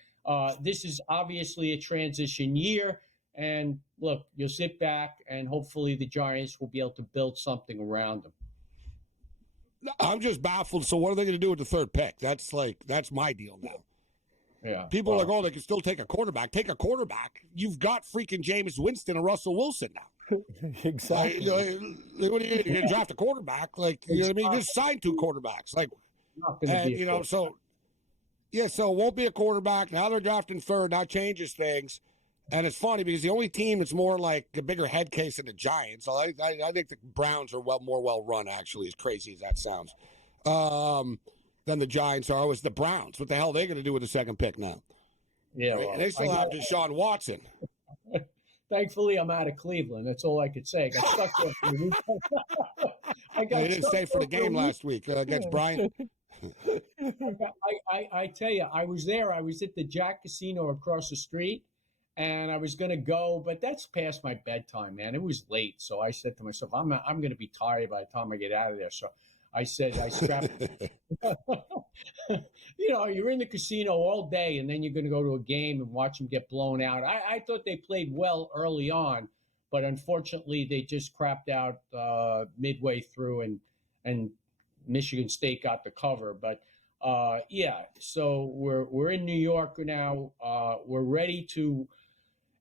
this is obviously a transition year. And look, you'll sit back and hopefully the Giants will be able to build something around them. I'm just baffled. So what are they going to do with the third pick? That's my deal now. Yeah. People are like, oh, they can still take a quarterback. Take a quarterback. You've got freaking Jameis Winston and Russell Wilson now. Exactly. What are you going to draft a quarterback? Like, you know what I mean? You just signed two quarterbacks. Like, and, you know, so it won't be a quarterback. Now they're drafting third. Now changes things. And it's funny because the only team that's more like a bigger head case than the Giants, so I think the Browns are more well run, actually, as crazy as that sounds, than the Giants are, was the Browns. What the hell are they going to do with the second pick now? Yeah, well, they still have Deshaun Watson. Thankfully, I'm out of Cleveland. That's all I could say. I got stuck there for the week. They didn't stay for the game last week against Brian. I tell you, I was there. I was at the Jack Casino across the street. And I was going to go, but that's past my bedtime, man. It was late. So I said to myself, I'm going to be tired by the time I get out of there. So I said, I strapped. You know, you're in the casino all day, and then you're going to go to a game and watch them get blown out. I thought they played well early on, but unfortunately they just crapped out midway through, and Michigan State got the cover. But yeah, so we're in New York now. We're ready to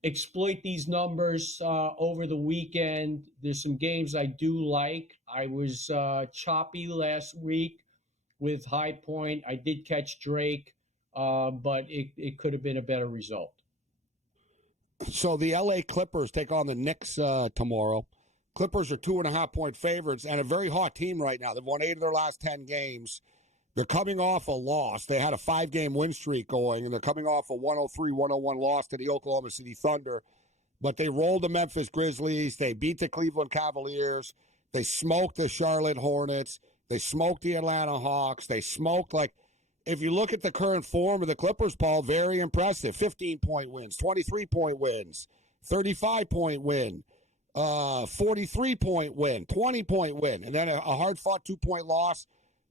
exploit these numbers over the weekend. There's some games I do like. I was choppy last week with High Point. I did catch Drake, but it could have been a better result. So the LA Clippers take on the Knicks tomorrow. Clippers are 2.5-point favorites and a very hot team right now. They've won 8 of their last 10 games. They're coming off a loss. They had a 5-game win streak going, and they're coming off a 103-101 loss to the Oklahoma City Thunder. But they rolled the Memphis Grizzlies. They beat the Cleveland Cavaliers. They smoked the Charlotte Hornets. They smoked the Atlanta Hawks. They smoked, like, if you look at the current form of the Clippers, Paul, very impressive. 15-point wins, 23-point wins, 35-point win, 43-point win, 20-point win, and then a hard-fought 2-point loss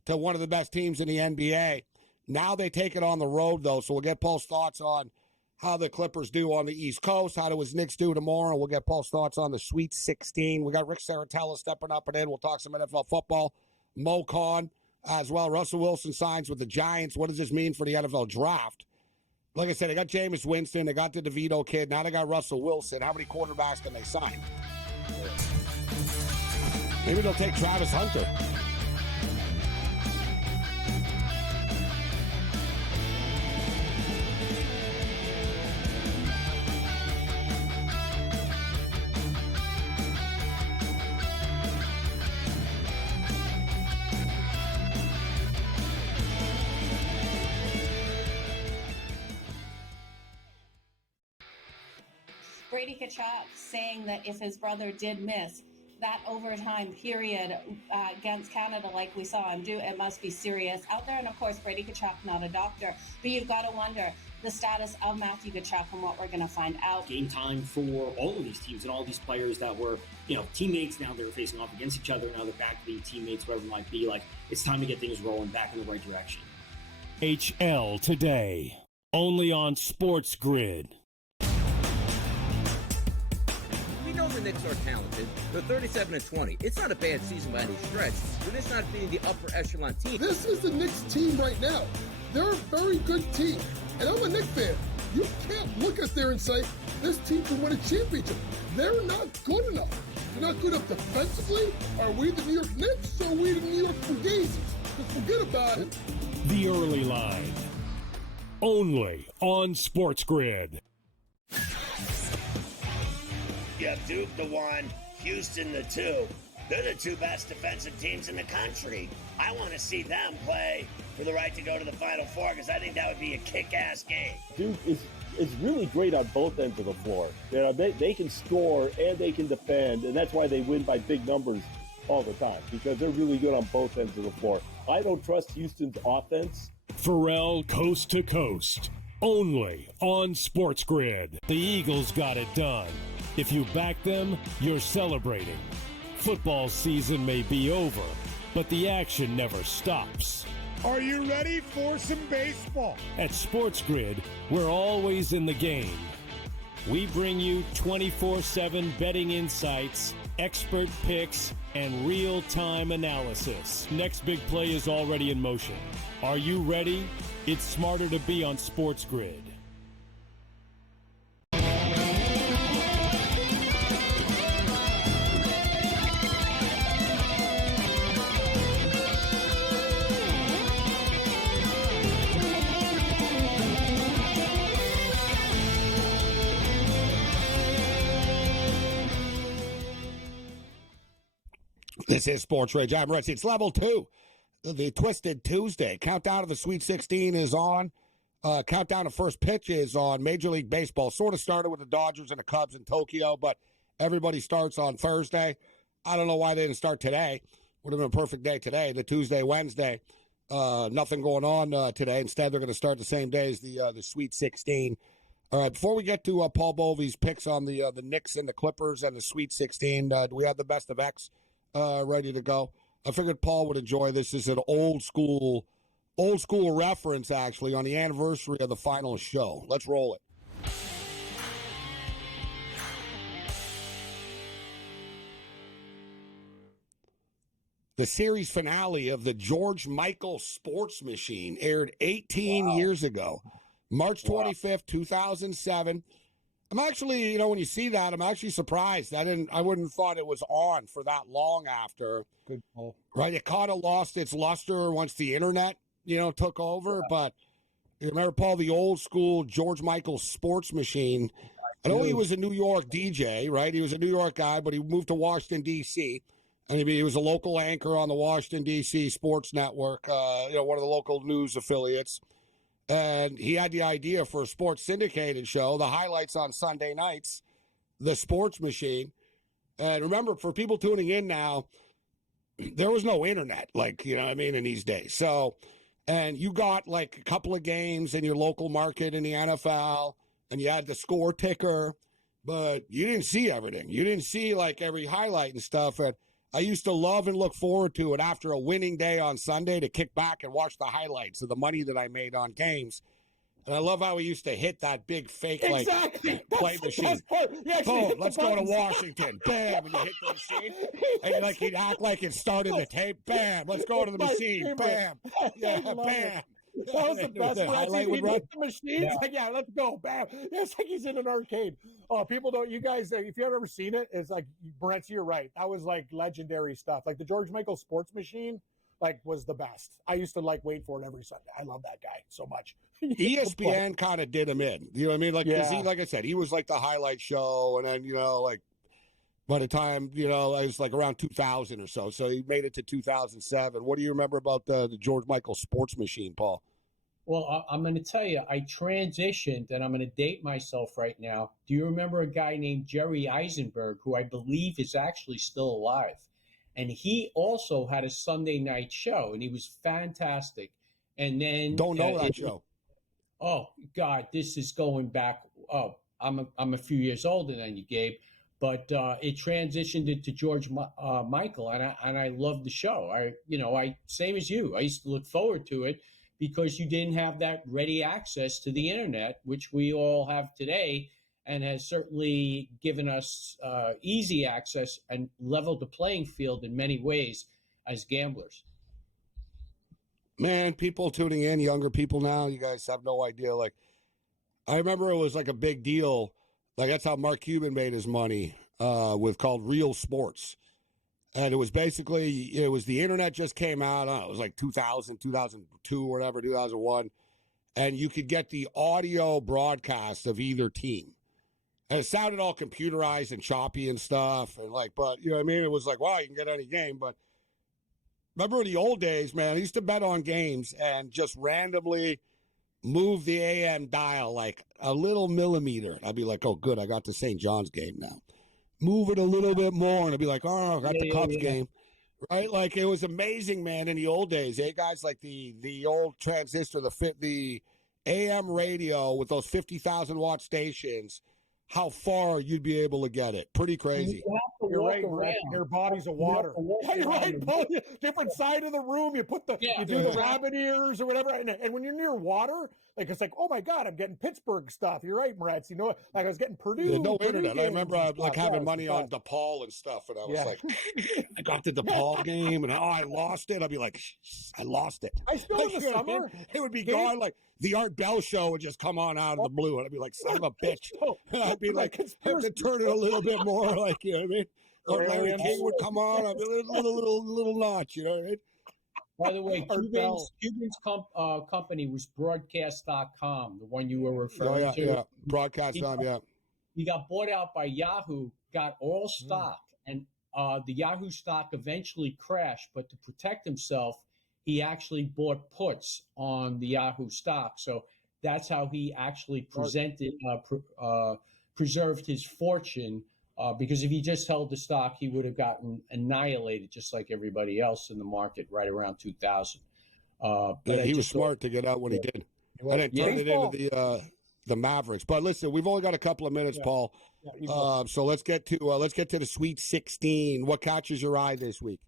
to one of the best teams in the NBA. Now they take it on the road, though, so we'll get Paul's thoughts on how the Clippers do on the East Coast, how do his Knicks do tomorrow, and we'll get Paul's thoughts on the Sweet 16. We got Rick Saratella stepping up and in. We'll talk some NFL football. Mo Khan as well. Russell Wilson signs with the Giants. What does this mean for the NFL draft? Like I said, they got Jameis Winston. They got the DeVito kid. Now they got Russell Wilson. How many quarterbacks can they sign? Maybe they'll take Travis Hunter. Brady Kachuk saying that if his brother did miss that overtime period against Canada like we saw him do, it must be serious out there. And of course, Brady Kachuk, not a doctor, but you've got to wonder the status of Matthew Kachuk and what we're going to find out. Game time for all of these teams and all these players that were, teammates. Now they're facing off against each other. Now they're back to being teammates, whatever it might be. Like, it's time to get things rolling back in the right direction. HL today, only on SportsGrid. We know the Knicks are talented. They're 37-20. It's not a bad season by any stretch. They're just not being the upper echelon team. This is the Knicks team right now. They're a very good team. And I'm a Knicks fan. You can't look at there and say, this team can win a championship. They're not good enough. They're not good enough defensively. Are we the New York Knicks or are we the New York Fugazis? Just forget about it. The early line, only on SportsGrid. You have Duke the 1, Houston the 2. They're the two best defensive teams in the country. I want to see them play for the right to go to the Final Four because I think that would be a kick-ass game. Duke is really great on both ends of the floor. They can score and they can defend, and that's why they win by big numbers all the time, because they're really good on both ends of the floor. I don't trust Houston's offense. Pharrell coast to coast, only on SportsGrid. The Eagles got it done. If you back them, you're celebrating. Football season may be over, but the action never stops. Are you ready for some baseball? At SportsGrid, we're always in the game. We bring you 24/7 betting insights, expert picks, and real-time analysis. Next big play is already in motion. Are you ready? It's smarter to be on SportsGrid. This is SportsRage. I'm Morency. It's level 2, the Twisted Tuesday. Countdown to the Sweet 16 is on. Countdown to first pitch is on. Major League Baseball sort of started with the Dodgers and the Cubs in Tokyo, but everybody starts on Thursday. I don't know why they didn't start today. Would have been a perfect day today, the Tuesday, Wednesday. Nothing going on today. Instead, they're going to start the same day as the Sweet 16. All right, before we get to Paul Bovey's picks on the Knicks and the Clippers and the Sweet 16, do we have the best of X ready to go? I figured Paul would enjoy this. This is an old school reference, actually, on the anniversary of the final show. Let's roll it. The series finale of the George Michael Sports Machine aired 18 years ago, March 25th, 2007. I'm actually, when you see that, I'm actually surprised. I wouldn't have thought it was on for that long after. Good call. Right? It kind of lost its luster once the internet, took over. But you remember, Paul, the old school George Michael Sports Machine. I know he was a New York DJ, right? He was a New York guy, but he moved to Washington, D.C., and he was a local anchor on the Washington, D.C. Sports Network, one of the local news affiliates. And he had the idea for a sports syndicated show, the highlights on Sunday nights, the Sports Machine. And remember, for people tuning in now, there was no internet, in these days. So, and you got like a couple of games in your local market in the NFL, and you had the score ticker, but you didn't see everything. You didn't see like every highlight and stuff. And I used to love and look forward to it after a winning day on Sunday to kick back and watch the highlights of the money that I made on games. And I love how he used to hit that big fake play machine. Boom, let's go to Washington. Bam, and you hit the machine. And he'd act like it started the tape. Bam, let's go to the machine. Bam. Yeah, bam. That was the best. He hit the machine. It's like, yeah, let's go. Bam. It's like he's in an arcade. People don't, you guys, if you've ever seen it, it's like, Morency, you're right. That was like legendary stuff. Like the George Michael sports machine, like was the best. I used to like wait for it every Sunday. I love that guy so much. ESPN kind of did him in. You know what I mean? Like, 'cause he, like I said, he was like the highlight show. And then, like by the time, it was like around 2000 or so. So he made it to 2007. What do you remember about the George Michael sports machine, Paul? Well, I'm going to tell you, I transitioned, and I'm going to date myself right now. Do you remember a guy named Jerry Eisenberg, who I believe is actually still alive? And he also had a Sunday night show, and he was fantastic. And then don't know that show. Oh God, this is going back. Oh, I'm a few years older than you, Gabe. But it transitioned into George Michael, and I loved the show. I same as you. I used to look forward to it because you didn't have that ready access to the internet, which we all have today, and has certainly given us easy access and leveled the playing field in many ways as gamblers. Man, people tuning in, younger people now, you guys have no idea. Like, I remember it was like a big deal. Like, that's how Mark Cuban made his money with called Real Sports. And it was basically, the internet just came out. It was like 2000, 2002 or whatever, 2001. And you could get the audio broadcast of either team. And it sounded all computerized and choppy and stuff. And but you know what I mean? It was like, wow, you can get any game. But remember in the old days, man, I used to bet on games and just randomly move the AM dial like a little millimeter. I'd be like, oh, good, I got the St. John's game now. Move it a little bit more, and I'd be like, oh, I got the Cubs game. Right? Like, it was amazing, man, in the old days. Hey, guys, like the old transistor, the AM radio with those 50,000-watt stations, how far you'd be able to get it. Pretty crazy. You're right, Rick. Your body's of water. Yeah, you're right, Paul. Different side of the room. You put you do the rabbit ears or whatever. And when you're near water, like it's like, oh my God, I'm getting Pittsburgh stuff. You're right, Moretz. Like I was getting Purdue. Yeah, no internet. I remember having money on DePaul and stuff, and I was like, I got the DePaul game, and I lost it. I'd be like, I lost it. I still in the summer. It would be gone. Like the Art Bell show would just come on out of the blue, and I'd be like, son of a bitch. I'd be like, I have to turn it a little bit more, like, you know what I mean? Or Larry King would come on, I'd be a little notch, you know what I mean? By the way, Cuban's company was broadcast.com, the one you were referring to. Yeah, broadcast.com, yeah. He got bought out by Yahoo, got all stock, and the Yahoo stock eventually crashed, but to protect himself, he actually bought puts on the Yahoo stock. So that's how he actually preserved his fortune. Because if he just held the stock, he would have gotten annihilated just like everybody else in the market right around 2000. He was smart to get out when he did. And then turn it into the Mavericks. But listen, we've only got a couple of minutes, Paul. So let's get to the Sweet 16. What catches your eye this week?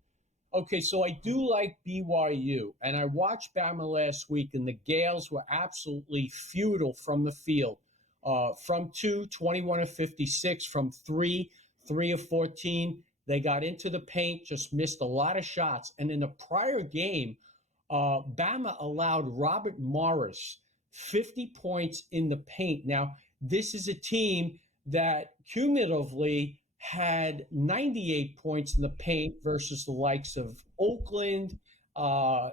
Okay, so I do like BYU, and I watched Bama last week, and the Gales were absolutely futile from the field. From 2, 21 of 56, from 3 of 14. They got into the paint, just missed a lot of shots. And in the prior game, Bama allowed Robert Morris 50 points in the paint. Now, this is a team that cumulatively had 98 points in the paint versus the likes of Oakland,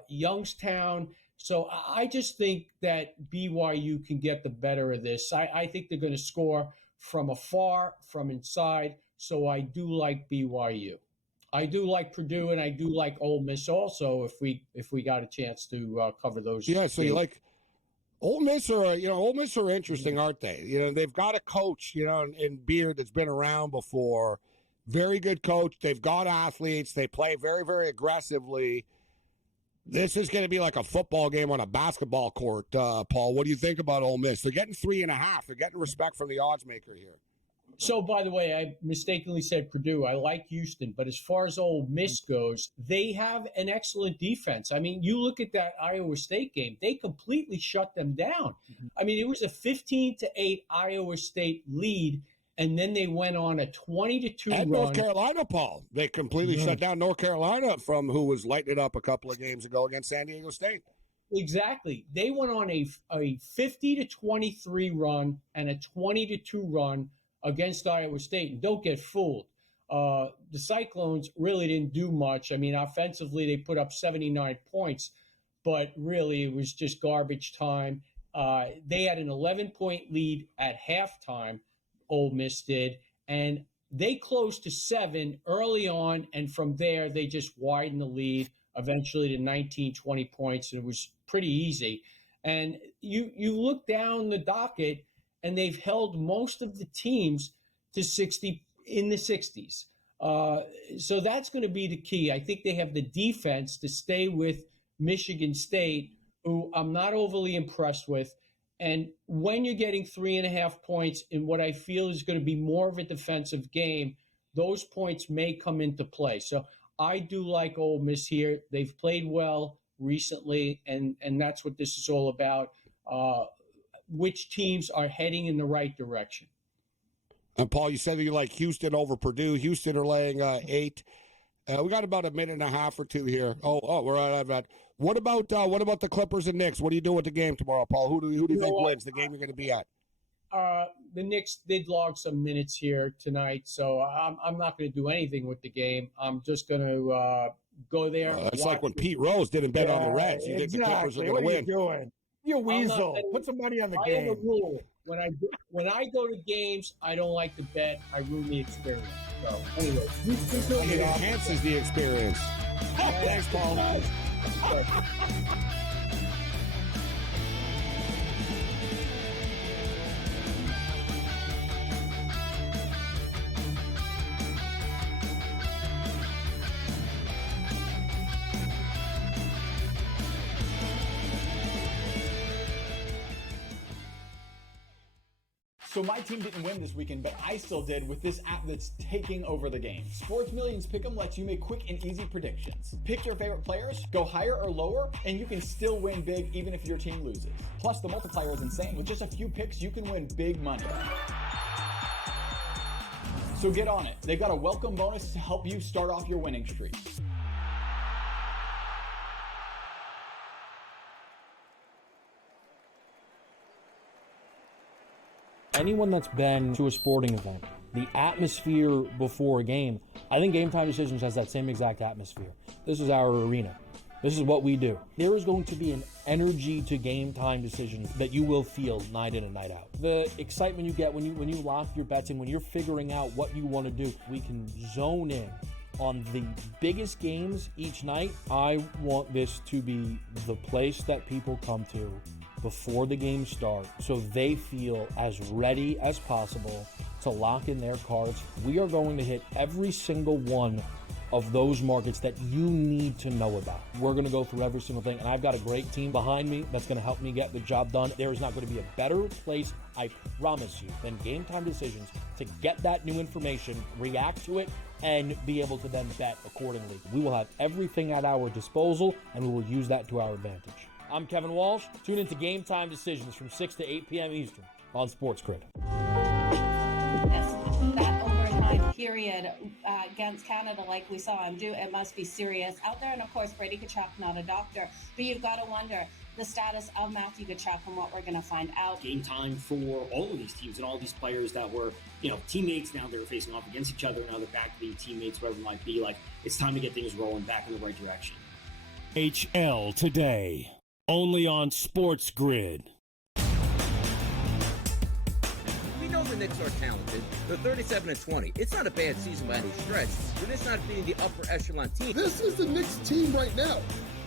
Youngstown. So I just think that BYU can get the better of this. I think they're going to score from afar, from inside. So I do like BYU. I do like Purdue, and I do like Ole Miss also. If we got a chance to cover those. Yeah. So you like Ole Miss Ole Miss are interesting, aren't they? They've got a coach, in Beard that's been around before. Very good coach. They've got athletes. They play very, very aggressively. This is going to be like a football game on a basketball court, Paul. What do you think about Ole Miss? They're getting 3.5. They're getting respect from the odds maker here. So, by the way, I mistakenly said Purdue. I like Houston, but as far as Ole Miss goes, they have an excellent defense. I mean, you look at that Iowa State game; they completely shut them down. I mean, it was a 15-8 Iowa State lead, and then they went on a 20-2 run. And North Carolina, Paul, they completely shut down North Carolina from who was lighting it up a couple of games ago against San Diego State. Exactly. They went on a 50-23 run and a 20-2 run against Iowa State. And don't get fooled. The Cyclones really didn't do much. I mean, offensively, they put up 79 points, but really it was just garbage time. They had an 11-point lead at halftime, Ole Miss did, and they closed to 7 early on, and from there they just widened the lead eventually to 19, 20 points, and it was pretty easy. And you look down the docket, and they've held most of the teams to 60 in the 60s. So that's going to be the key. I think they have the defense to stay with Michigan State, who I'm not overly impressed with. And when you're getting 3.5 points in what I feel is going to be more of a defensive game, those points may come into play. So I do like Ole Miss here. They've played well recently, and that's what this is all about. Which teams are heading in the right direction. And Paul, you said that you like Houston over Purdue. Houston are laying 8. We got about a minute and a half or two here. Oh, we're out of that. What about the Clippers and Knicks? What do you do with the game tomorrow, Paul? Who do you think wins the game you're going to be at? The Knicks did log some minutes here tonight, so I'm not going to do anything with the game. I'm just going to go there. It's like when Pete Rose didn't bet on the Reds. You think the Clippers are going to win? What are you doing? You weasel. Put some money on the game. I have a rule. When I go to games, I don't like to bet. I ruin the experience. So anyway, it enhances the experience. Thanks, Paul. So my team didn't win this weekend, but I still did with this app that's taking over the game. Sports Millions Pick'em lets you make quick and easy predictions. Pick your favorite players, go higher or lower, and you can still win big even if your team loses. Plus, the multiplier is insane. With just a few picks, you can win big money. So get on it. They've got a welcome bonus to help you start off your winning streak. Anyone that's been to a sporting event, the atmosphere before a game, I think Game Time Decisions has that same exact atmosphere. This is our arena. This is what we do. There is going to be an energy to Game Time Decisions that you will feel night in and night out. The excitement you get when you lock your bets in, when you're figuring out what you want to do, we can zone in on the biggest games each night. I want this to be the place that people come to before the game starts so they feel as ready as possible to lock in their cards. We are going to hit every single one of those markets that you need to know about. We're going to go through every single thing, and I've got a great team behind me that's going to help me get the job done. There is not going to be a better place, I promise you, than Game Time Decisions to get that new information, react to it, and be able to then bet accordingly. We will have everything at our disposal, and we will use that to our advantage. I'm Kevin Walsh. Tune into Game Time Decisions from 6 to 8 p.m. Eastern on SportsGrid. That overtime period against Canada, like we saw him do, it must be serious out there. And of course, Brady Tkachuk, not a doctor, but you've got to wonder the status of Matthew Tkachuk and what we're going to find out. Game time for all of these teams and all these players that were, teammates. Now they're facing off against each other. Now they're back to being teammates, whatever it might be. Like, it's time to get things rolling back in the right direction. HL today. Only on SportsGrid. We know the Knicks are talented. They're 37-20. It's not a bad season by any stretch. They're just not being the upper echelon team. This is the Knicks team right now.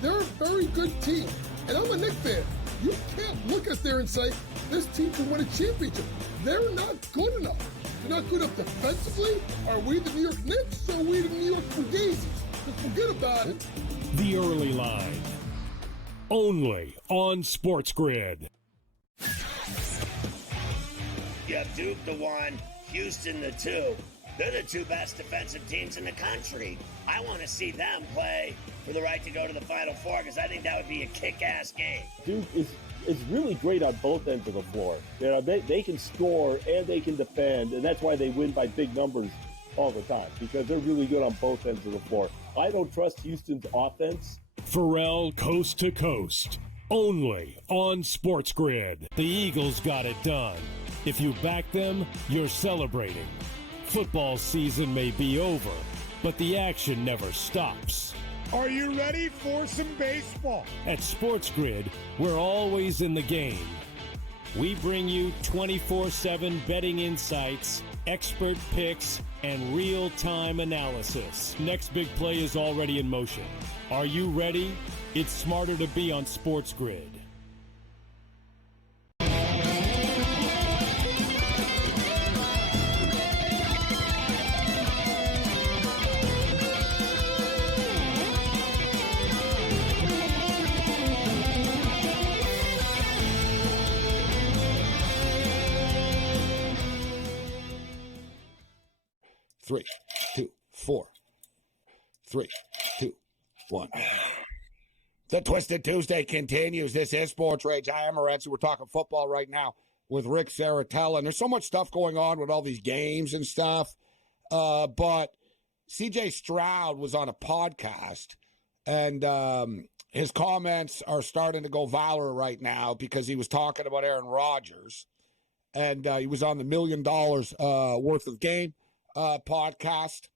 They're a very good team. And I'm a Knicks fan. You can't look at there and say, this team can win a championship. They're not good enough. They're not good enough defensively. Are we the New York Knicks or are we the New York Fugazis? Just forget about it. The early line. Only on SportsGrid. You have Duke the 1, Houston the 2. They're the 2 best defensive teams in the country. I want to see them play for the right to go to the Final Four because I think that would be a kick-ass game. Duke is really great on both ends of the floor. They can score and they can defend, and that's why they win by big numbers all the time, because they're really good on both ends of the floor. I don't trust Houston's offense. Pharrell Coast to Coast Only on SportsGrid. The Eagles got it done. If you back them, you're celebrating. Football season may be over, but the action never stops. Are you ready for some baseball? At SportsGrid, we're always in the game. We bring you 24/7 betting insights, expert picks, and real-time analysis. Next big play is already in motion. Are you ready? It's smarter to be on SportsGrid. Three, two, four. 3, 2, 1. The Twisted Tuesday continues. This is Sports Rage. I am Morency. We're talking football right now with Rick Saratella. And there's so much stuff going on with all these games and stuff. But CJ Stroud was on a podcast, and his comments are starting to go viral right now because he was talking about Aaron Rodgers. And he was on the $1 million worth of game podcast.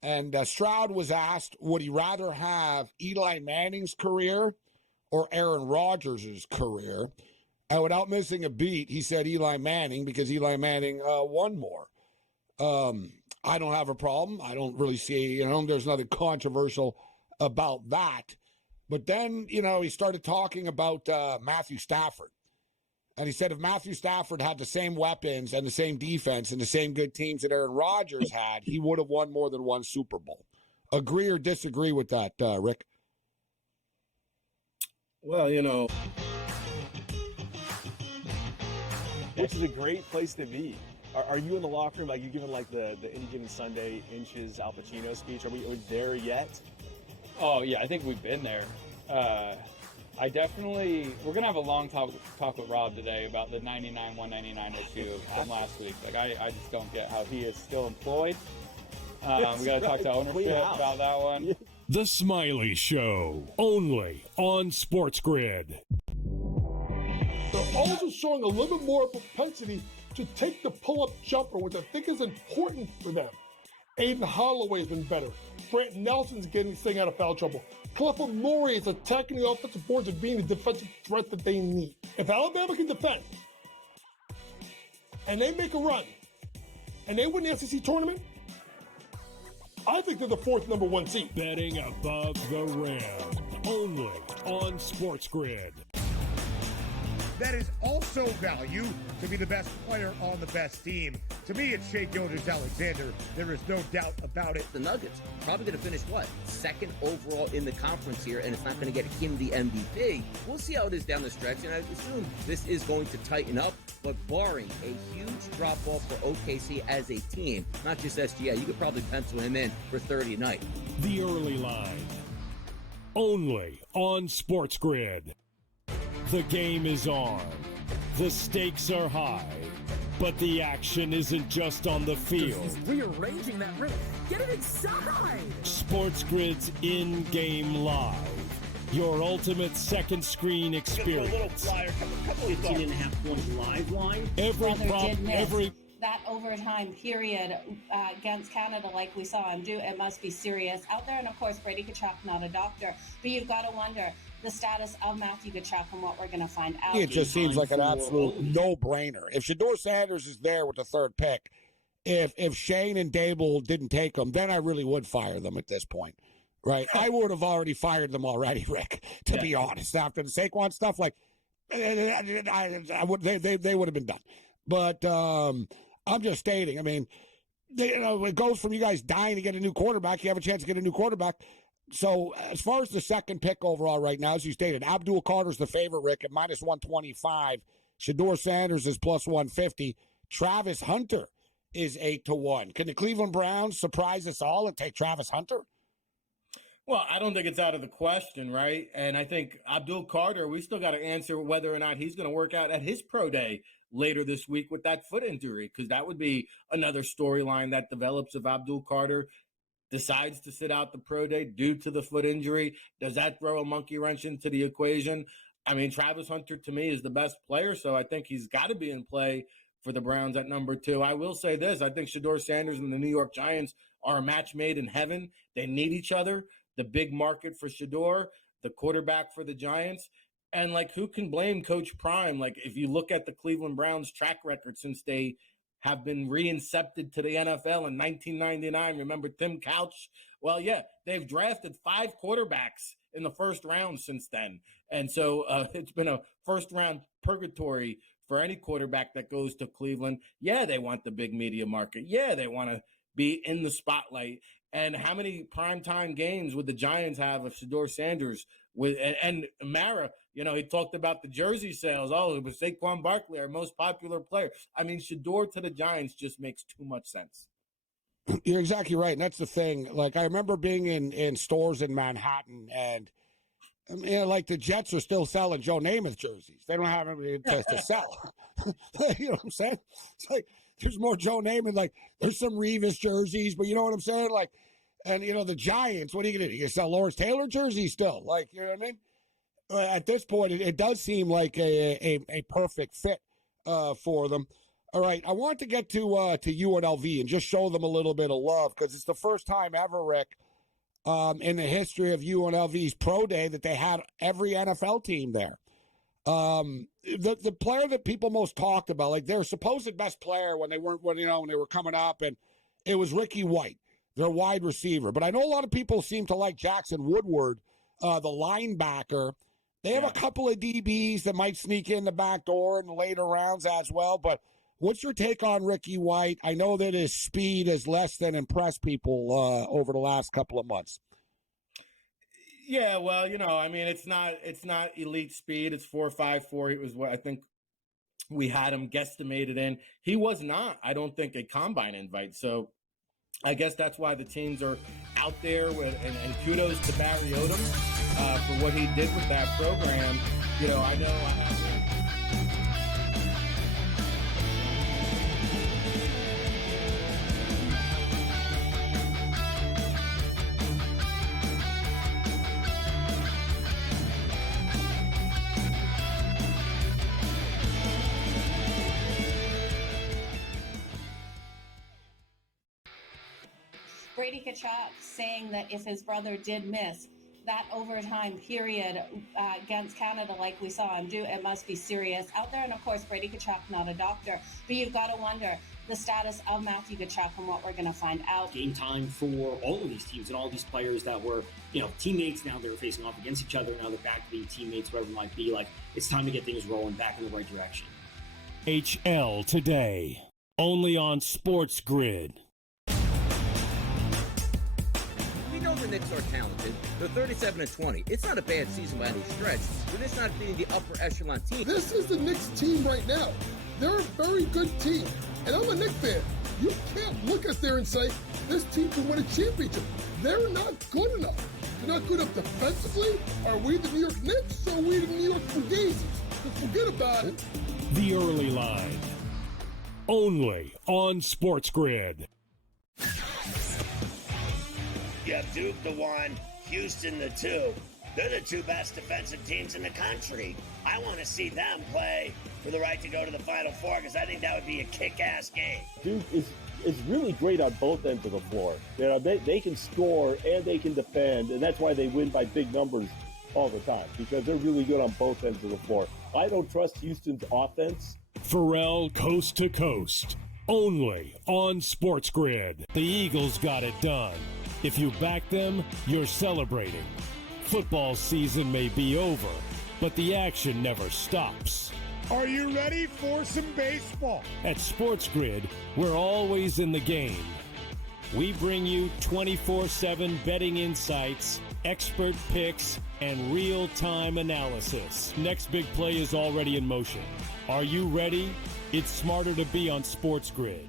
And Stroud was asked, would he rather have Eli Manning's career or Aaron Rodgers' career? And without missing a beat, he said Eli Manning because Eli Manning won more. I don't have a problem. I don't really see, there's nothing controversial about that. But then, he started talking about Matthew Stafford. And he said if Matthew Stafford had the same weapons and the same defense and the same good teams that Aaron Rodgers had, he would have won more than one Super Bowl. Agree or disagree with that, Rick? Well, which is a great place to be. Are you in the locker room? Like, you giving like the Any Given Sunday Inches Al Pacino speech? Are we there yet? Oh, yeah, I think we've been there. We're going to have a long talk with Rob today about the 99-199 issue from last week. Like, I just don't get how he is still employed. We got to talk to ownership about that one. The Smiley Show, only on SportsGrid. They're also showing a little bit more propensity to take the pull-up jumper, which I think is important for them. Aiden Holloway's been better. Brant Nelson's staying out of foul trouble. Clifford Murray is attacking the offensive boards and being the defensive threat that they need. If Alabama can defend, and they make a run, and they win the SEC tournament, I think they're the fourth number one seed. Betting above the rim, only on SportsGrid. That is also value to be the best player on the best team. To me, it's Shai Gilgeous-Alexander. There is no doubt about it. The Nuggets probably going to finish, second overall in the conference here, and it's not going to get him the MVP. We'll see how it is down the stretch, and I assume this is going to tighten up, but barring a huge drop-off for OKC as a team, not just SGA, you could probably pencil him in for 30 a night. The early line, only on SportsGrid. The game is on. The stakes are high. But the action isn't just on the field. He's rearranging that rim. Get it inside! SportsGrid's in-game live. Your ultimate second screen experience. 15.5 points live line. That overtime period against Canada, like we saw him do, it must be serious out there. And of course, Brady Tkachuk, not a doctor, but you've got to wonder the status of Matthew Tkachuk and what we're going to find out. It just seems like an absolute no-brainer. If Shedeur Sanders is there with the third pick, if Shane and Dable didn't take them, then I really would fire them at this point, right? I would have already fired them already, Rick, to be honest. After the Saquon stuff, like, they would have been done. But I'm just stating, I mean, it goes from you guys dying to get a new quarterback. You have a chance to get a new quarterback. So as far as the second pick overall right now, as you stated, Abdul Carter's the favorite, Rick, at minus 125. Shedeur Sanders is plus 150. Travis Hunter is 8-1. Can the Cleveland Browns surprise us all and take Travis Hunter? Well, I don't think it's out of the question, right? And I think Abdul Carter, we still got to answer whether or not he's going to work out at his pro day later this week with that foot injury, because that would be another storyline that develops if Abdul Carter decides to sit out the pro day due to the foot injury. Does that throw a monkey wrench into the equation? I mean, Travis Hunter to me is the best player, so I think he's got to be in play for the Browns at number 2. I will say this. I think Shedeur Sanders and the New York Giants are a match made in heaven. They need each other. The big market for Shedeur, the quarterback for the Giants. And, like, who can blame Coach Prime? Like, if you look at the Cleveland Browns track record since they have been reincepted to the NFL in 1999, remember Tim Couch? Well, yeah, they've drafted 5 quarterbacks in the first round since then. And so it's been a first-round purgatory for any quarterback that goes to Cleveland. Yeah, they want the big media market. Yeah, they want to be in the spotlight. And how many primetime games would the Giants have of Shedeur Sanders and Mara? You know, he talked about the jersey sales. Oh, it was Saquon Barkley, our most popular player. I mean, Shedeur to the Giants just makes too much sense. You're exactly right. And that's the thing. Like, I remember being in stores in Manhattan, and like the Jets are still selling Joe Namath jerseys. They don't have anything to sell. You know what I'm saying? It's like there's more Joe Namath. Like, there's some Revis jerseys, but you know what I'm saying? Like, and the Giants, what are you gonna do? You sell Lawrence Taylor jerseys still? Like, you know what I mean? At this point, it does seem like a perfect fit for them. All right, I want to get to UNLV and just show them a little bit of love, because it's the first time ever, Rick, in the history of UNLV's pro day that they had every NFL team there. The player that people most talked about, like their supposed best player when they were coming up, and it was Ricky White, their wide receiver. But I know a lot of people seem to like Jackson Woodward, the linebacker. They have a couple of DBs that might sneak in the back door in the later rounds as well. But what's your take on Ricky White? I know that his speed has less than impressed people over the last couple of months. Yeah, well, I mean, it's not elite speed. It's 4.54. It was what I think we had him guesstimated in. He was not, I don't think, a combine invite. So I guess that's why the teams are out there and kudos to Barry Odom for what he did with that program. I know I have. Brady Kachuk saying that if his brother did miss that overtime period against Canada like we saw him do, it must be serious out there. And of course, Brady Kachuk, not a doctor, but you've got to wonder the status of Matthew Kachuk and what we're going to find out. Game time for all of these teams and all these players that were, teammates. Now they're facing off against each other. Now they're back to being teammates, whatever it might be. Like, it's time to get things rolling back in the right direction. HL today, only on SportsGrid. The Knicks are talented. They're 37-20. It's not a bad season by any stretch. They're just not beating the upper echelon team. This is the Knicks team right now. They're a very good team. And I'm a Knicks fan. You can't look at there and say, this team can win a championship. They're not good enough. They're not good enough defensively. Are we the New York Knicks or are we the New York Fugazis? Just forget about it. The early line. Only on SportsGrid. You have Duke the 1, Houston the 2. They're the 2 best defensive teams in the country. I want to see them play for the right to go to the Final Four, because I think that would be a kick-ass game. Duke is really great on both ends of the floor. They can score and they can defend, and that's why they win by big numbers all the time, because they're really good on both ends of the floor. I don't trust Houston's offense. Pharrell coast to coast, only on SportsGrid. The Eagles got it done. If you back them, you're celebrating. Football season may be over, but the action never stops. Are you ready for some baseball? At SportsGrid, we're always in the game. We bring you 24/7 betting insights, expert picks, and real-time analysis. Next big play is already in motion. Are you ready? It's smarter to be on SportsGrid.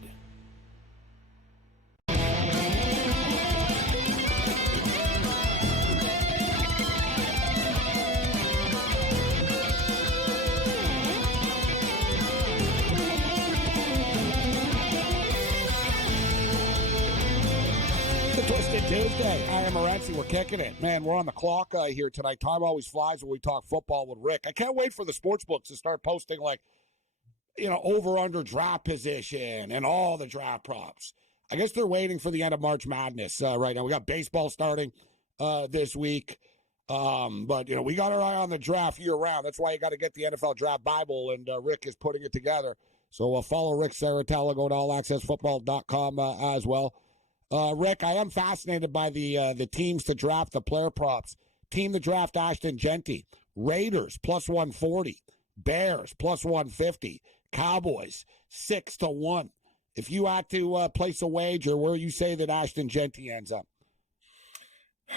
Twisted Tuesday. I am Morency. We're kicking it. Man, we're on the clock here tonight. Time always flies when we talk football with Rick. I can't wait for the sports books to start posting, like, over-under draft position and all the draft props. I guess they're waiting for the end of March Madness right now. We got baseball starting this week. But, we got our eye on the draft year-round. That's why you got to get the NFL Draft Bible, and Rick is putting it together. So follow Rick Saratella. Go to allaccessfootball.com as well. Rick, I am fascinated by the teams to draft the player props. Team to draft Ashton Genty. Raiders, plus 140. Bears, plus 150. Cowboys, 6-1. If you had to place a wager, where you say that Ashton Genty ends up?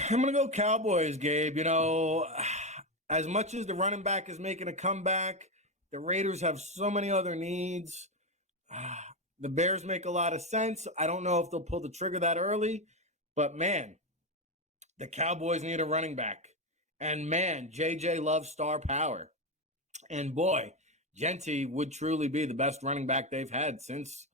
I'm going to go Cowboys, Gabe. As much as the running back is making a comeback, the Raiders have so many other needs. The Bears make a lot of sense. I don't know if they'll pull the trigger that early, but, man, the Cowboys need a running back. And, man, JJ loves star power. And, boy, Genty would truly be the best running back they've had since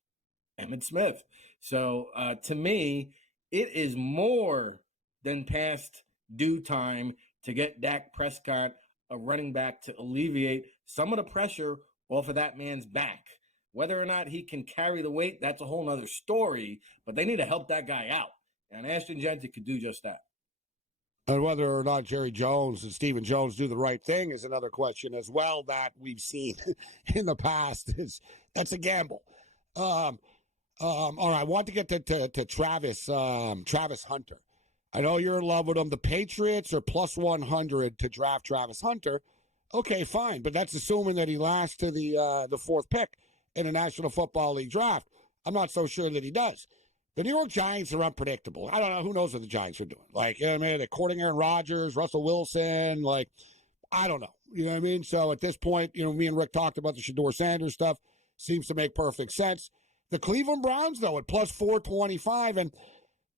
Emmitt Smith. So, to me, it is more than past due time to get Dak Prescott a running back to alleviate some of the pressure off of that man's back. Whether or not he can carry the weight, that's a whole nother story, but they need to help that guy out. And Ashton Genty could do just that. And whether or not Jerry Jones and Stephen Jones do the right thing is another question as well that we've seen in the past. That's a gamble. All right, I want to get to Travis Hunter. I know you're in love with him. The Patriots are plus 100 to draft Travis Hunter. Okay, fine, but that's assuming that he lasts to the fourth pick in the National Football League draft. I'm not so sure that he does. The New York Giants are unpredictable. I don't know. Who knows what the Giants are doing? They're courting Aaron Rodgers, Russell Wilson. I don't know. You know what I mean? So at this point, me and Rick talked about the Shedeur Sanders stuff. Seems to make perfect sense. The Cleveland Browns, though, at plus 425, and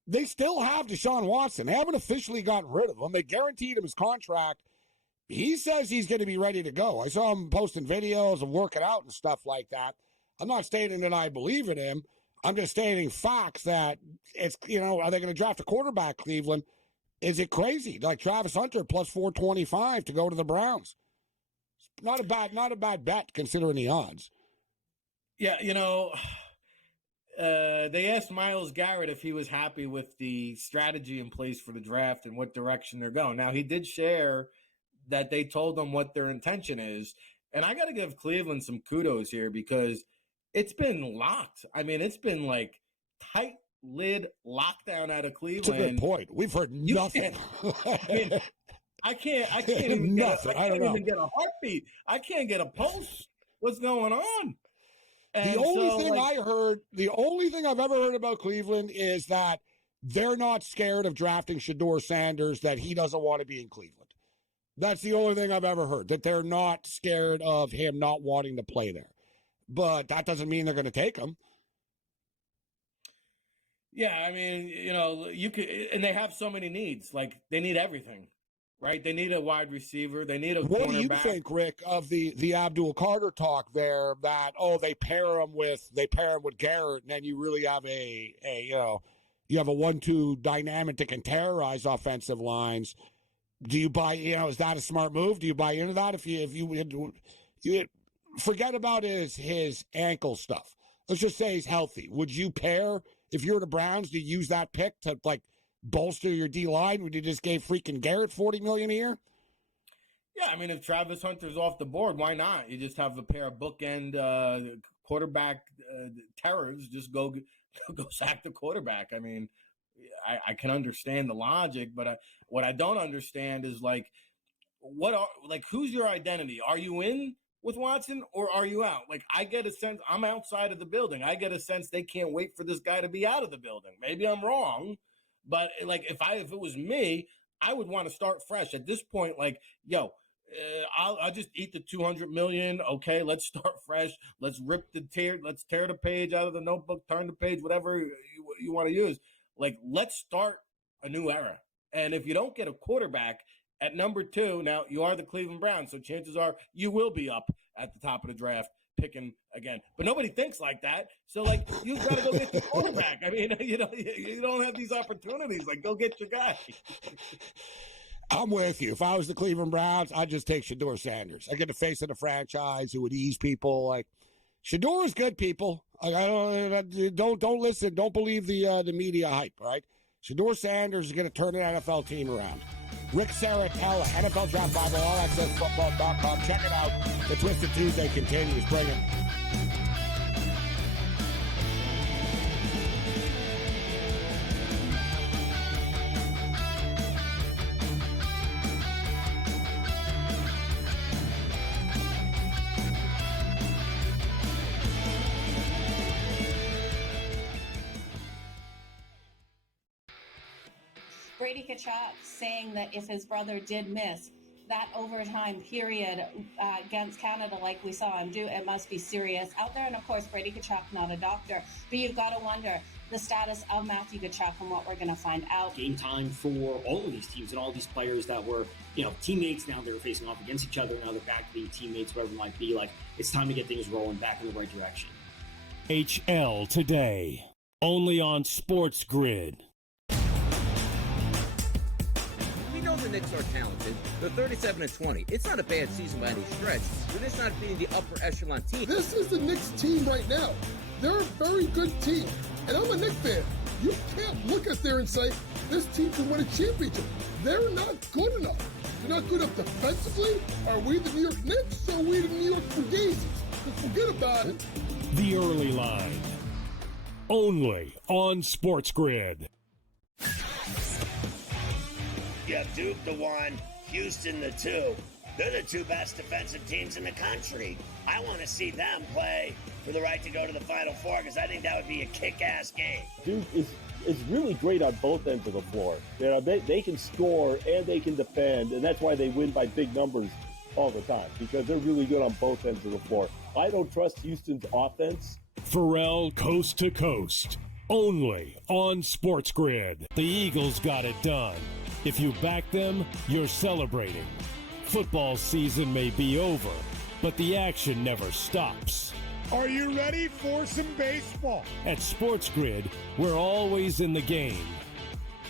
they still have Deshaun Watson. They haven't officially gotten rid of him. They guaranteed him his contract. He says he's going to be ready to go. I saw him posting videos of working out and stuff like that. I'm not stating that I believe in him. I'm just stating facts that it's, are they going to draft a quarterback, Cleveland? Is it crazy? Like Travis Hunter plus 425 to go to the Browns. It's not a bad bet considering the odds. Yeah, they asked Myles Garrett if he was happy with the strategy in place for the draft and what direction they're going. Now, he did share that they told him what their intention is. And I got to give Cleveland some kudos here because it's been locked. I mean, it's been like tight lid lockdown out of Cleveland. That's a good point. We've heard nothing. I can't even get a heartbeat. I can't get a pulse. What's going on? And the only thing I've ever heard about Cleveland is that they're not scared of drafting Shedeur Sanders, that he doesn't want to be in Cleveland. That's the only thing I've ever heard, that they're not scared of him not wanting to play there. But that doesn't mean they're going to take him. Yeah, I mean, you could, and they have so many needs. Like, they need everything, right? They need a wide receiver. They need a cornerback. What do you think, Rick, of the Abdul Carter talk there? That they pair him with Garrett, and then you really have you have a 1-2 dynamic that can terrorize offensive lines. Do you buy? Is that a smart move? Do you buy into that? If you forget about his ankle stuff. Let's just say he's healthy. Would you pair, if you're the Browns, to use that pick to bolster your D line? Would you just give freaking Garrett $40 million a year? Yeah, I mean, if Travis Hunter's off the board, why not? You just have a pair of bookend quarterback terrors. Just go sack the quarterback. I mean, I can understand the logic, but what I don't understand is who's your identity? Are you in with Watson or are you out? I get a sense I'm outside of the building. I get a sense they can't wait for this guy to be out of the building. Maybe I'm wrong, but if it was me, I would want to start fresh at this point. I'll just eat the $200 million. Okay, let's start fresh. Let's let's tear the page out of the notebook, turn the page, whatever you want to use. Let's start a new era. And if you don't get a quarterback at number 2, now you are the Cleveland Browns, so chances are you will be up at the top of the draft picking again. But nobody thinks like that. So, like, you got to go get your quarterback. I mean, you don't have these opportunities. Like, go get your guy. I'm with you. If I was the Cleveland Browns, I'd just take Shedeur Sanders. I get the face of the franchise who would ease people. Like, Shedeur is good, people. Like, don't listen. Don't believe the media hype, all right? Shedeur Sanders is going to turn an NFL team around. Rick Saratella, NFL Draft Bible, allaccessfootball.com. Check it out. The Twisted Tuesday continues. Bring it. Brady Kachuk saying that if his brother did miss that overtime period against Canada like we saw him do, it must be serious out there. And of course, Brady Kachuk, not a doctor, but you've got to wonder the status of Matthew Kachuk and what we're going to find out. Game time for all of these teams and all these players that were, teammates. Now they're facing off against each other. Now they're back to being teammates, whatever it might be. Like, it's time to get things rolling back in the right direction. HL today, only on SportsGrid. We know the Knicks are talented. They're 37-20. It's not a bad season by any stretch. They're just not beating the upper echelon team. This is the Knicks team right now. They're a very good team. And I'm a Knicks fan. You can't look at there and say, this team can win a championship. They're not good enough. They're not good enough defensively. Are we the New York Knicks or are we the New York Fugazis? Forget about it. The early line, only on SportsGrid. You have Duke the 1, Houston the 2. They're the two best defensive teams in the country. I want to see them play for the right to go to the Final Four because I think that would be a kick-ass game. Duke is really great on both ends of the floor. They can score and they can defend, and that's why they win by big numbers all the time, because they're really good on both ends of the floor. I don't trust Houston's offense. Pharrell coast to coast, only on SportsGrid. The Eagles got it done. If you back them, you're celebrating. Football season may be over, but the action never stops. Are you ready for some baseball? At SportsGrid, we're always in the game.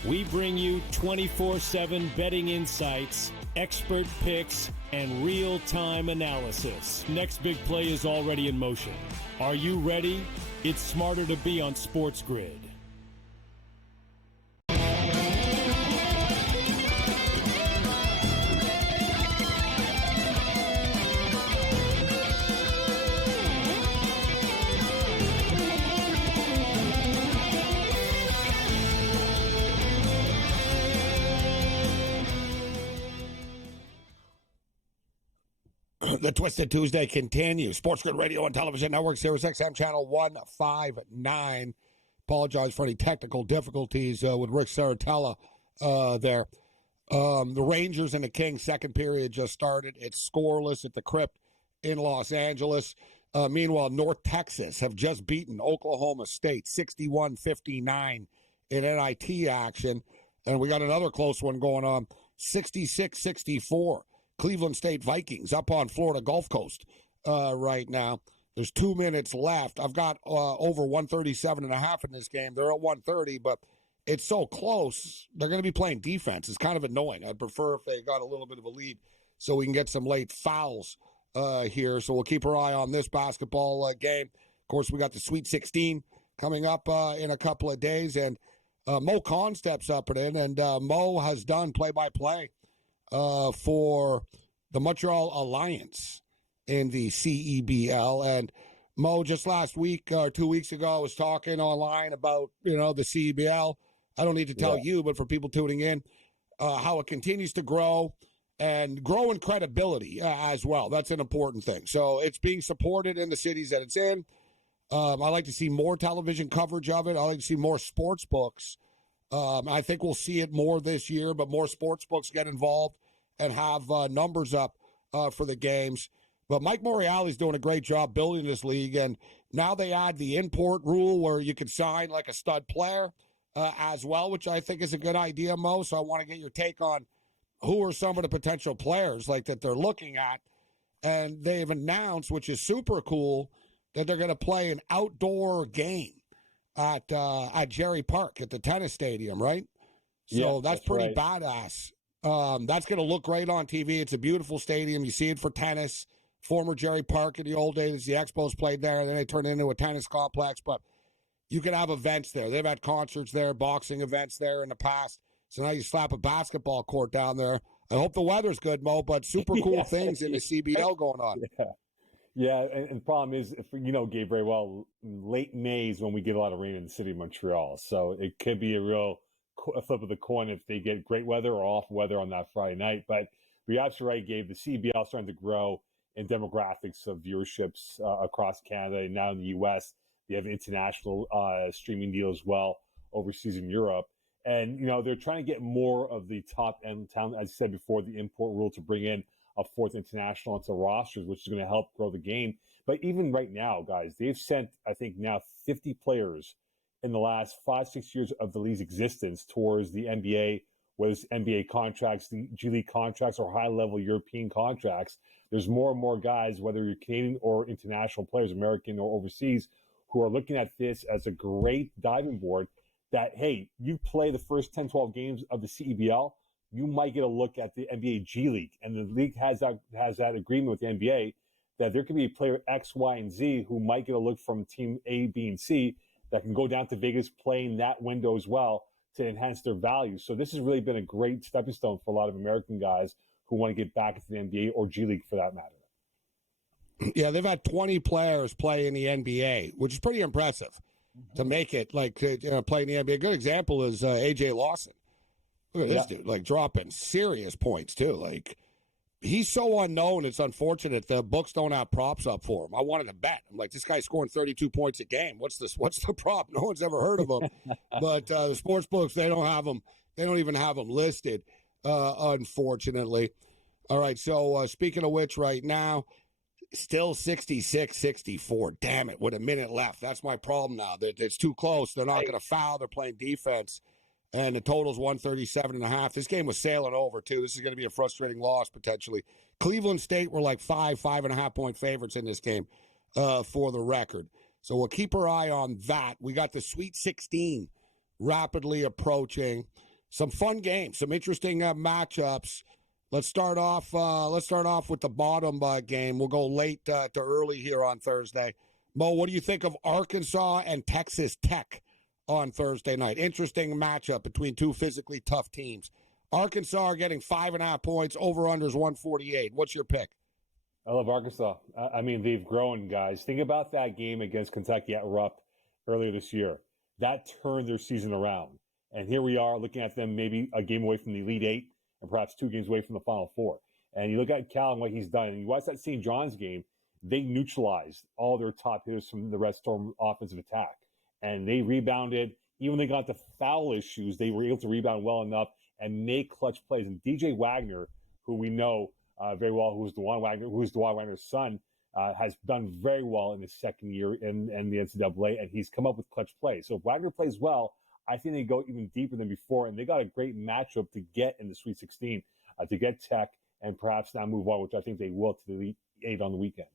We bring you 24/7 betting insights, expert picks, and real-time analysis. Next big play is already in motion. Are you ready? It's smarter to be on SportsGrid. The Twisted Tuesday continues. SportsGrid Radio and Television Network, Sirius XM Channel 159. Apologize for any technical difficulties with Rick Saratella there. The Rangers and the Kings second period just started. It's scoreless at the Crypt in Los Angeles. Meanwhile, North Texas have just beaten Oklahoma State 61-59 in NIT action. And we got another close one going on, 66-64. Cleveland State Vikings up on Florida Gulf Coast right now. There's 2 minutes left. I've got over 137.5 in this game. They're at 130, but it's so close. They're going to be playing defense. It's kind of annoying. I'd prefer if they got a little bit of a lead so we can get some late fouls here. So we'll keep our eye on this basketball game. Of course, we got the Sweet 16 coming up in a couple of days, and Mo Khan steps up and Mo has done play-by-play for the Montreal Alliance in the CEBL. And Mo, just last week or 2 weeks ago, was talking online about, the CEBL. I don't need to tell you, but for people tuning in, how it continues to grow and grow in credibility as well. That's an important thing. So it's being supported in the cities that it's in. I like to see more television coverage of it. I like to see more sports books. I think we'll see it more this year, but more sports books get involved and have numbers up for the games. But Mike Morreale's doing a great job building this league, and now they add the import rule where you can sign like a stud player as well, which I think is a good idea, Mo. So I want to get your take on who are some of the potential players like that they're looking at and they've announced, which is super cool, that they're going to play an outdoor game at Jerry Park at the tennis stadium, right? So that's pretty badass. That's going to look great on TV. It's a beautiful stadium. You see it for tennis. Former Jerry Park in the old days, the Expos played there. Then they turned it into a tennis complex. But you can have events there. They've had concerts there, boxing events there in the past. So now you slap a basketball court down there. I hope the weather's good, Mo, but super cool things in the CBL going on. Yeah, and the problem is, Gabe, very well, late May is when we get a lot of rain in the city of Montreal. So it could be a real flip of the coin if they get great weather or off weather on that Friday night. But you're absolutely right, Gabe. The CBL is starting to grow in demographics of viewerships across Canada and now in the U.S. They have international streaming deal as well overseas in Europe. And, they're trying to get more of the top end talent, as I said before, the import rule to bring in a fourth international into rosters, which is going to help grow the game. But even right now, guys, they've sent, I think now 50 players in the last 5-6 years of the league's existence towards the NBA, whether it's NBA contracts, the G League contracts, or high-level European contracts. There's more and more guys, whether you're Canadian or international players, American or overseas, who are looking at this as a great diving board that, hey, you play the first 10, 12 games of the CEBL, you might get a look at the NBA G League. And the league has that agreement with the NBA that there could be a player X, Y, and Z who might get a look from team A, B, and C that can go down to Vegas playing that window as well to enhance their value. So this has really been a great stepping stone for a lot of American guys who want to get back into the NBA or G League for that matter. Yeah, they've had 20 players play in the NBA, which is pretty impressive to make it play in the NBA. A good example is AJ Lawson. Look at this dude, dropping serious points too. He's so unknown. It's unfortunate the books don't have props up for him. I wanted to bet. I'm like, this guy's scoring 32 points a game. What's the prop? No one's ever heard of him. But the sports books, they don't have him. They don't even have him listed, unfortunately. All right. So speaking of which, right now, still 66-64. Damn it, with a minute left. That's my problem now. It's too close. They're not going to foul. They're playing defense. And the total's 137.5. This game was sailing over, too. This is going to be a frustrating loss, potentially. Cleveland State were like 5.5 point favorites in this game for the record. So we'll keep our eye on that. We got the Sweet 16 rapidly approaching. Some fun games, some interesting matchups. Let's start off with the bottom game. We'll go late to early here on Thursday. Mo, what do you think of Arkansas and Texas Tech on Thursday night? Interesting matchup between two physically tough teams. Arkansas are getting 5.5 points. Over-unders 148. What's your pick? I love Arkansas. I mean, they've grown, guys. Think about that game against Kentucky at Rupp earlier this year. That turned their season around. And here we are looking at them maybe a game away from the Elite Eight and perhaps 2 games away from the Final Four. And you look at Cal and what he's done, and you watch that St. John's game, they neutralized all their top hitters from the Red Storm offensive attack. And they rebounded. Even when they got the foul issues, they were able to rebound well enough and make clutch plays. And DJ Wagner, who we know very well, who's DeJuan Wagner's son, has done very well in his second year in the NCAA, and he's come up with clutch plays. So if Wagner plays well, I think they go even deeper than before, and they got a great matchup to get in the Sweet 16, to get Tech and perhaps now move on, which I think they will, to the Elite Eight on the weekend.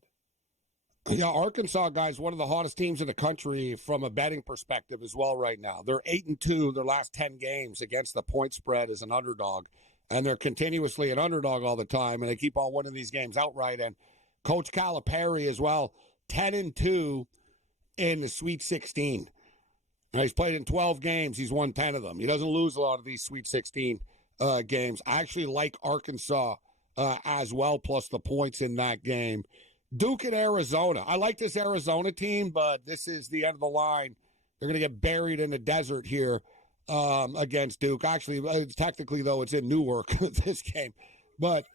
Yeah, Arkansas, guys, one of the hottest teams in the country from a betting perspective as well right now. They're 8-2 their last 10 games against the point spread as an underdog, and they're continuously an underdog all the time, and they keep on winning these games outright. And Coach Calipari as well, 10-2 in the Sweet 16. Now, he's played in 12 games. He's won 10 of them. He doesn't lose a lot of these Sweet 16 games. I actually like Arkansas as well, plus the points in that game. Duke and Arizona. I like this Arizona team, but this is the end of the line. They're going to get buried in the desert here against Duke. Actually, technically, though, it's in Newark, this game. But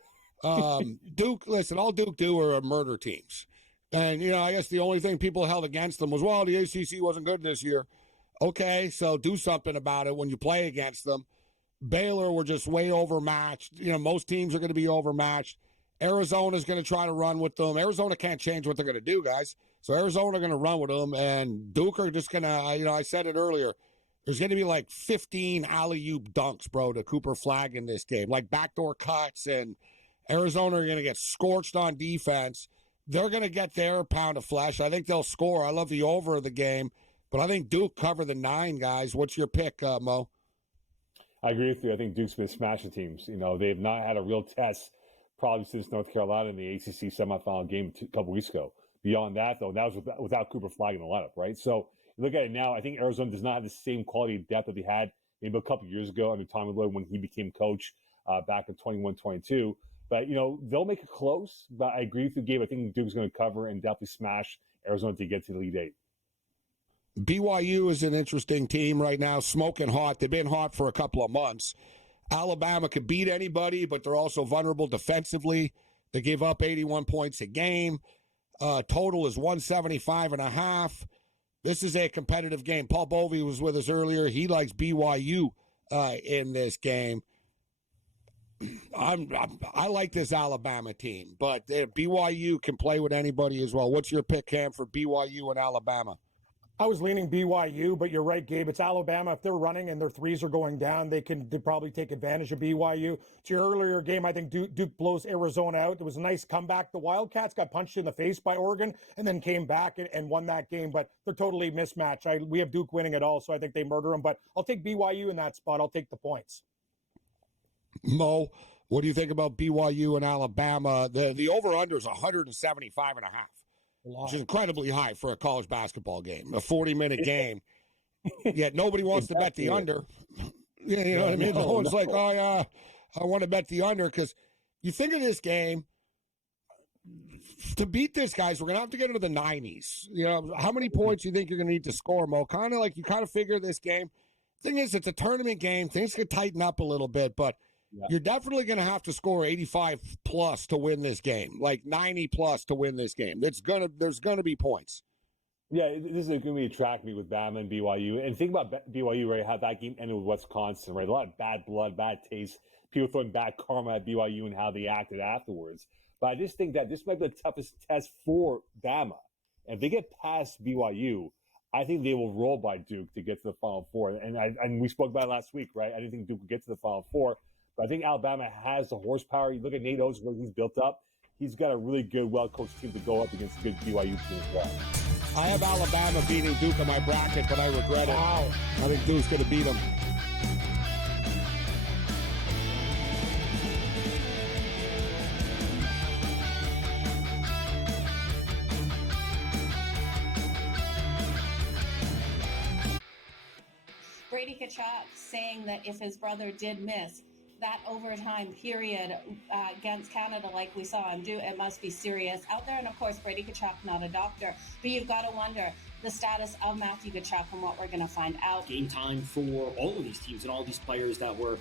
Duke, listen, all Duke do are murder teams. And, I guess the only thing people held against them was, well, the ACC wasn't good this year. Okay, so do something about it when you play against them. Baylor were just way overmatched. Most teams are going to be overmatched. Arizona's going to try to run with them. Arizona can't change what they're going to do, guys. So Arizona are going to run with them, and Duke are just going to, I said it earlier, there's going to be like 15 alley-oop dunks, bro, to Cooper Flagg in this game, like backdoor cuts and Arizona are going to get scorched on defense. They're going to get their pound of flesh. I think they'll score. I love the over of the game, but I think Duke cover the 9, guys. What's your pick, Mo? I agree with you. I think Duke's been smashing teams. You know, they've not had a real test probably since North Carolina in the ACC semifinal game a couple weeks ago. Beyond that, though, that was without Cooper Flagg in the lineup, right? So you look at it now, I think Arizona does not have the same quality of depth that they had maybe a couple years ago under Tommy Lloyd when he became coach back in 21-22. But, you know, they'll make it close. But I agree with you, Gabe. I think Duke's going to cover and definitely smash Arizona to get to the Elite Eight. BYU is an interesting team right now, smoking hot. They've been hot for a couple of months. Alabama could beat anybody, but they're also vulnerable defensively. They give up 81 points a game. Total is 175.5. This is a competitive game. Paul Bovey was with us earlier. He likes BYU in this game. I like this Alabama team, but BYU can play with anybody as well. What's your pick, Cam, for BYU and Alabama? I was leaning BYU, but you're right, Gabe. It's Alabama. If they're running and their threes are going down, they probably take advantage of BYU. To your earlier game, I think Duke blows Arizona out. It was a nice comeback. The Wildcats got punched in the face by Oregon and then came back and won that game, but they're totally mismatched. We have Duke winning it all, so I think they murder them, but I'll take BYU in that spot. I'll take the points. Mo, what do you think about BYU and Alabama? The over-under is 175.5. Which is incredibly high for a college basketball game, a 40-minute game. Yet nobody wants to bet the under. Yeah, you know what I mean? No one's like, oh, yeah, I want to bet the under because you think of this game, to beat this, guys, we're going to have to get into the 90s. You know, how many points do you think you're going to need to score, Mo? Kind of like you kind of figure this game. Thing is, it's a tournament game. Things could tighten up a little bit, but you're definitely going to have to score 85 plus to win this game, like 90 plus to win this game. There's going to be points. Yeah, this is going to be a track meet with Bama and BYU. And think about BYU, right, how that game ended with Wisconsin, right? A lot of bad blood, bad taste, people throwing bad karma at BYU and how they acted afterwards. But I just think that this might be the toughest test for Bama. And if they get past BYU, I think they will roll by Duke to get to the Final Four. And we spoke about it last week, right? I didn't think Duke would get to the Final Four. But I think Alabama has the horsepower. You look at Nate Oates, what he's built up. He's got a really good, well-coached team to go up against a good BYU team as well. I have Alabama beating Duke in my bracket, but I regret it. Wow. I think Duke's going to beat them. Brady Tkachuk saying that if his brother did miss that overtime period against Canada like we saw him do, it must be serious out there. And of course, Brady Tkachuk, not a doctor, but you've got to wonder the status of Matthew Tkachuk and what we're going to find out. Game time for all of these teams and all these players that were,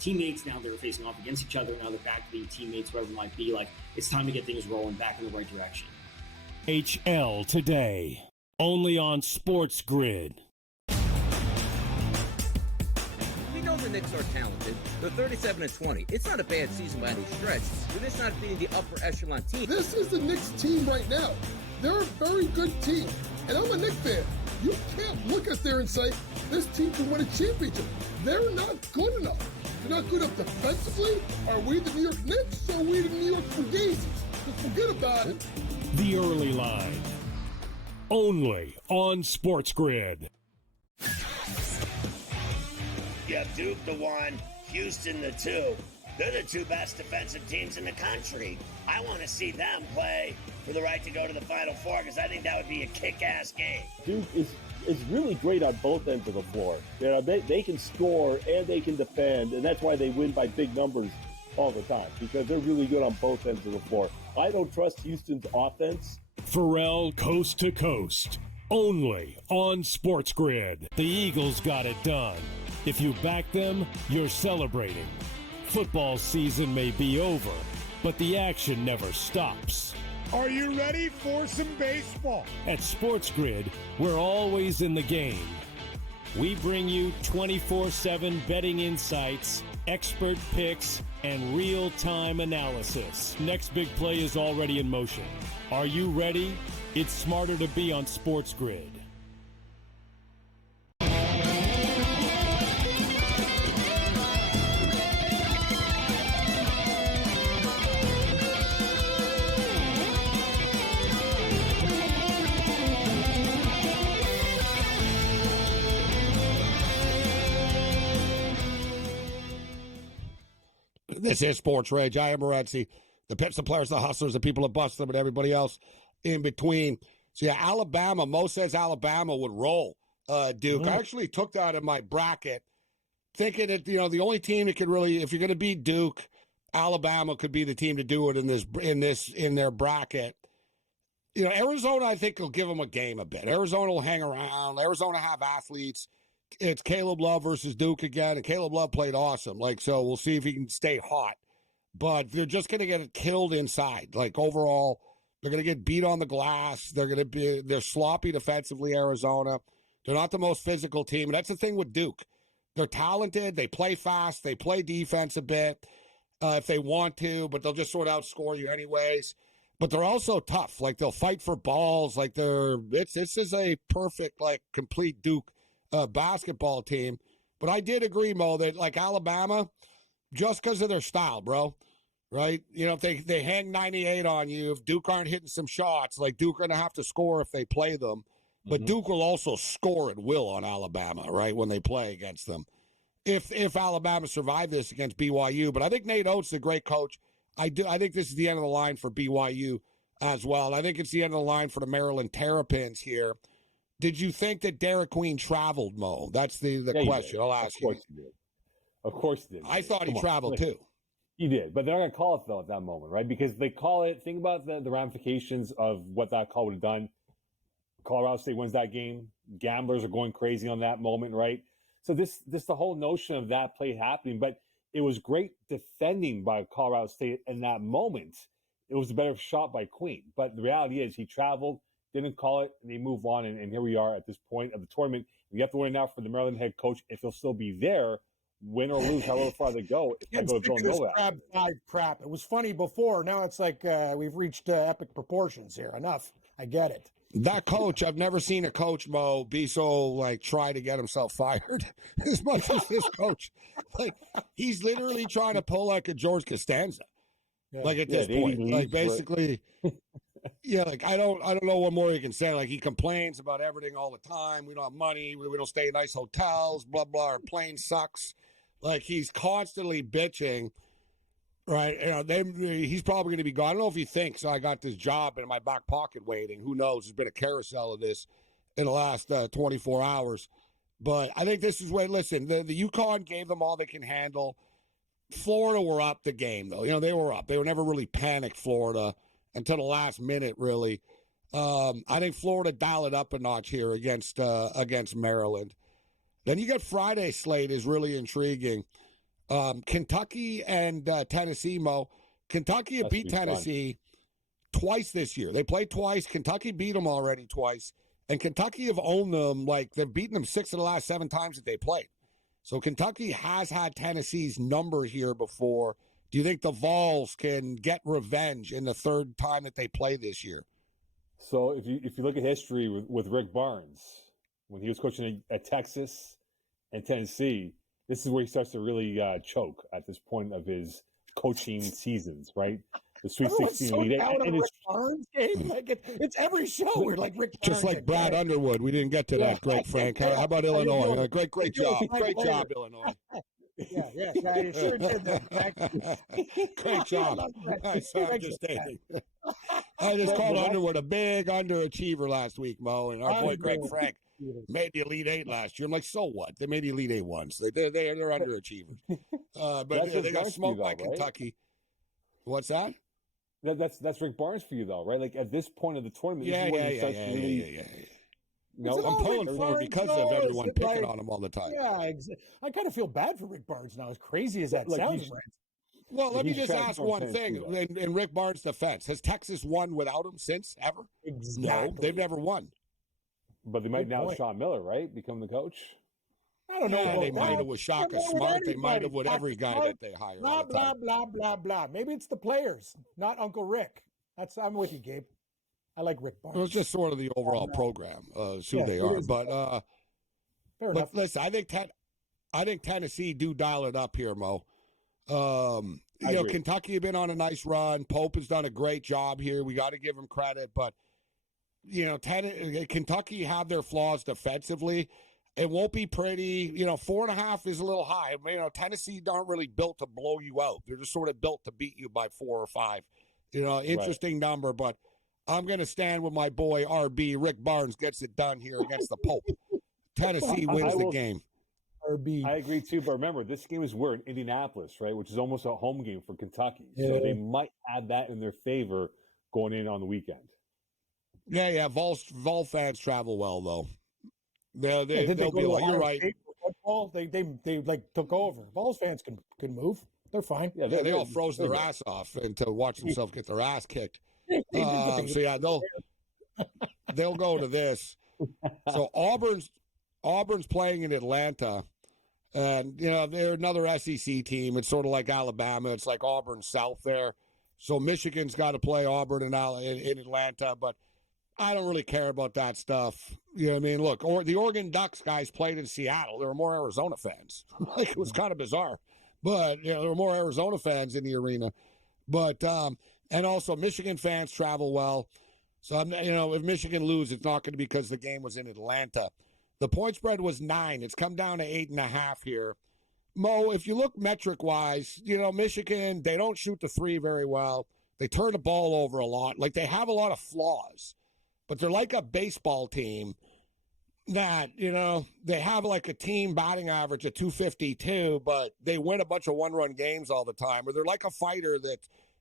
teammates. Now they're facing off against each other. Now they're back to being teammates, whatever it might be. Like, it's time to get things rolling back in the right direction. HL today, only on SportsGrid. We know the Knicks are talented. They're 37-20. It's not a bad season by any stretch. They're just not being the upper echelon team. This is the Knicks team right now. They're a very good team. And I'm a Knicks fan. You can't look at there and say, this team can win a championship. They're not good enough. They're not good enough defensively. Are we the New York Knicks or are we the New York Fugazi? Just forget about it. The early line. Only on SportsGrid. You have Duke the 1, Houston the 2. They're the two best defensive teams in the country. I want to see them play for the right to go to the Final Four because I think that would be a kick-ass game. Duke is really great on both ends of the floor. You know, they can score and they can defend, and that's why they win by big numbers all the time, because they're really good on both ends of the floor. I don't trust Houston's offense. Pharrell coast to coast, only on SportsGrid. The Eagles got it done. If you back them, you're celebrating. Football season may be over, but the action never stops. Are you ready for some baseball? At SportsGrid, we're always in the game. We bring you 24/7 betting insights, expert picks, and real-time analysis. Next big play is already in motion. Are you ready? It's smarter to be on SportsGrid. This is Sports Rage. I am Morency. The Pips, the players, the hustlers, the people that bust them, and everybody else in between. So, yeah, Alabama. Mo says Alabama would roll Duke. I actually took that in my bracket, thinking that, the only team that could really, if you're going to beat Duke, Alabama could be the team to do it in their bracket. Arizona, I think, will give them a game a bit. Arizona will hang around. Arizona have athletes. It's Caleb Love versus Duke again, and Caleb Love played awesome. So we'll see if he can stay hot. But they're just going to get killed inside. Overall, they're going to get beat on the glass. They're sloppy defensively, Arizona. They're not the most physical team. And that's the thing with Duke. They're talented. They play fast. They play defense a bit if they want to, but they'll just sort of outscore you anyways. But they're also tough. They'll fight for balls. This is a perfect, complete Duke basketball team. But I did agree, Mo, that Alabama, just because of their style, bro, right? If they hang 98 on you, if Duke aren't hitting some shots, Duke are going to have to score if they play them. But Duke will also score at will on Alabama, right, when they play against them. If Alabama survive this against BYU. But I think Nate Oates is a great coach. I think this is the end of the line for BYU as well. And I think it's the end of the line for the Maryland Terrapins here. Did you think that Derek Queen traveled, Mo? That's the question. I'll ask you. Of course he did. I thought he traveled too. He did, but they're not going to call it, though, at that moment, right? Because they call it, think about the ramifications of what that call would have done. Colorado State wins that game. Gamblers are going crazy on that moment, right? So this the whole notion of that play happening, but it was great defending by Colorado State in that moment. It was a better shot by Queen. But the reality is he traveled, didn't call it, and they move on. And here we are at this point of the tournament. You have to worry now for the Maryland head coach if he'll still be there, win or lose, however far they go. It was funny before. Now it's we've reached epic proportions here. Enough. I get it. That coach, I've never seen a coach, Mo, be so, try to get himself fired as much as this coach. He's literally trying to pull a George Costanza. At this point. Basically, I don't know what more you can say. He complains about everything all the time. We don't have money. We don't stay in nice hotels, blah, blah. Our plane sucks. He's constantly bitching. Right, he's probably going to be gone. I don't know if he thinks I got this job in my back pocket waiting. Who knows? There's been a carousel of this in the last 24 hours. But I think this is where, listen, the UConn gave them all they can handle. Florida were up the game, though. They were up. They were never really panicked, Florida, until the last minute, really. I think Florida dialed it up a notch here against Maryland. Then you got Friday's slate is really intriguing. Kentucky and Tennessee, Mo. Kentucky have beat Tennessee twice this year. They played twice. Kentucky beat them already twice. And Kentucky have owned them. They've beaten them 6 of the last 7 times that they played. So Kentucky has had Tennessee's number here before. Do you think the Vols can get revenge in the 3rd time that they play this year? So if you look at history with Rick Barnes, when he was coaching at Texas and Tennessee, this is where he starts to really choke at this point of his coaching seasons, right? The Sweet 16 so Elite Eight. Rick Barnes game? It's every show. We're like Rick Barnes. Just like Brad Underwood. We didn't get to that. Great, Frank. How about Illinois? Great job. Great job, Illinois. Yeah, you sure did that. Great job. I'm just stating. I just called Underwood a big underachiever last week, Mo, and our boy Greg Frank made the Elite Eight last year. I'm like, so what? They made the Elite Eight once. They're underachievers. But they got smoked by Kentucky. Right? What's that? That's Rick Barnes for you, though, right? At this point of the tournament, yeah. No, I'm pulling for it because of everyone picking on him all the time. Yeah, I kind of feel bad for Rick Barnes now, as crazy as that sounds. Well, let me just ask one thing. In Rick Barnes' defense, has Texas won without him since, ever? Exactly. No, they've never won. But they might now, Sean Miller, right, become the coach? I don't know. Yeah, they might have with Shaka Smart. They might have with every guy that they hire. Blah. Maybe it's the players, not Uncle Rick. I'm with you, Gabe. I like Rick Barnes. Well, it's just sort of the overall program, who they are. But fair enough. Listen, I think Tennessee do dial it up here, Mo. Kentucky have been on a nice run. Pope has done a great job here. We got to give him credit, but Kentucky have their flaws defensively. It won't be pretty. 4.5 is a little high. Tennessee aren't really built to blow you out. They're just sort of built to beat you by 4 or 5. Interesting number, but I'm going to stand with my boy RB. Rick Barnes gets it done here against the Pope. Tennessee wins the game. RB. I agree too, but remember, this game is in Indianapolis, right, which is almost a home game for Kentucky. So they might have that in their favor going in on the weekend. Yeah. Vol fans travel well, though. They'll be like, you're right. Football, they took over. Vols fans can move. They're fine. Yeah, they all froze their ass off and to watch themselves get their ass kicked. They'll go to this. So Auburn's playing in Atlanta, and they're another SEC team. It's sort of like Alabama. It's like Auburn South there. So Michigan's got to play Auburn in Atlanta, but I don't really care about that stuff. You know what I mean? Look, the Oregon Ducks guys played in Seattle. There were more Arizona fans. It was kind of bizarre. But, there were more Arizona fans in the arena. But, and also Michigan fans travel well. So, if Michigan loses, it's not going to be because the game was in Atlanta. The point spread was 9. It's come down to 8.5 here. Mo, if you look metric-wise, Michigan, they don't shoot the 3 very well. They turn the ball over a lot. Like, they have a lot of flaws. But they're like a baseball team that, they have like a team batting average of 252, but they win a bunch of one-run games all the time. Or they're like a fighter that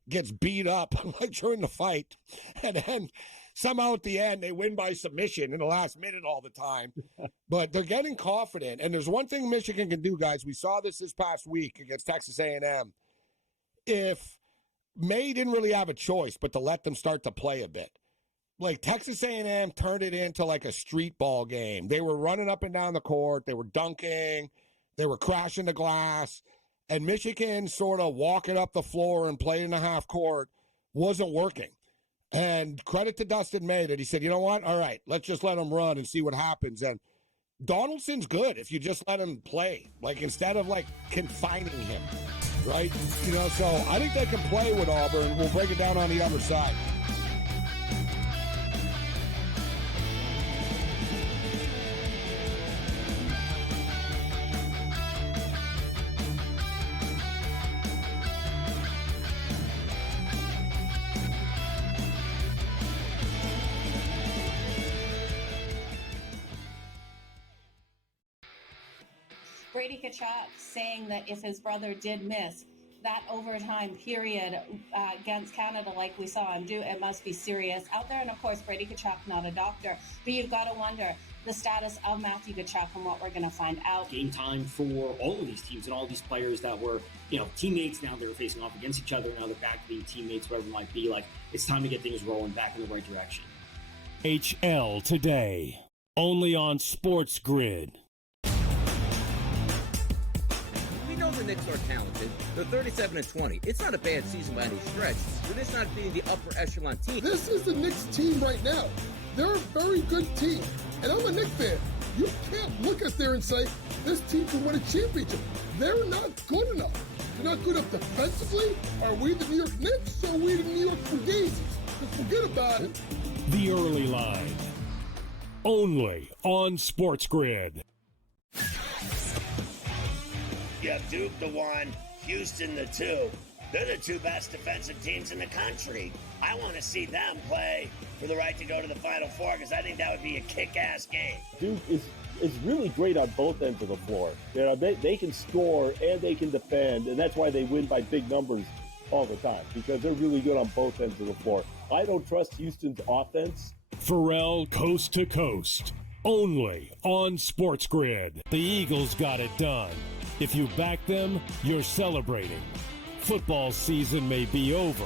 gets beat up like during the fight. And then somehow at the end, they win by submission in the last minute all the time. But they're getting confident. And there's one thing Michigan can do, guys. We saw this past week against Texas A&M. If May didn't really have a choice but to let them start to play a bit. Like Texas A&M turned it into like a street ball game. They were running up and down the court. They were dunking. They were crashing the glass. And Michigan sort of walking up the floor and playing in the half court wasn't working. And credit to Dustin May that he said, you know what? All right, let's just let them run and see what happens. And Donaldson's good if you just let him play, like instead of like confining him, right? So I think they can play with Auburn. We'll break it down on the other side. Brady Tkachuk saying that if his brother did miss that overtime period against Canada like we saw him do, it must be serious out there. And of course, Brady Tkachuk, not a doctor, but you've got to wonder the status of Matthew Tkachuk and what we're going to find out. Game time for all of these teams and all these players that were, teammates. Now they're facing off against each other. Now they're back to being teammates, whatever it might be. Like, it's time to get things rolling back in the right direction. HL today, only on SportsGrid. We know the Knicks are talented. They're 37-20. It's not a bad season by any stretch, but it's not being the upper echelon team. This is the Knicks team right now. They're a very good team. And I'm a Knicks fan. You can't look at there and say, this team can win a championship. They're not good enough. They're not good enough defensively. Are we the New York Knicks or are we the New York Fugazis? Just forget about it. The early line, only on SportsGrid. You have Duke the 1, Houston the 2. They're the 2 best defensive teams in the country. I want to see them play for the right to go to the Final Four because I think that would be a kick-ass game. Duke is really great on both ends of the floor. They can score and they can defend, and that's why they win by big numbers all the time, because they're really good on both ends of the floor. I don't trust Houston's offense. Pharrell coast to coast, only on SportsGrid. The Eagles got it done. If you back them, you're celebrating. Football season may be over,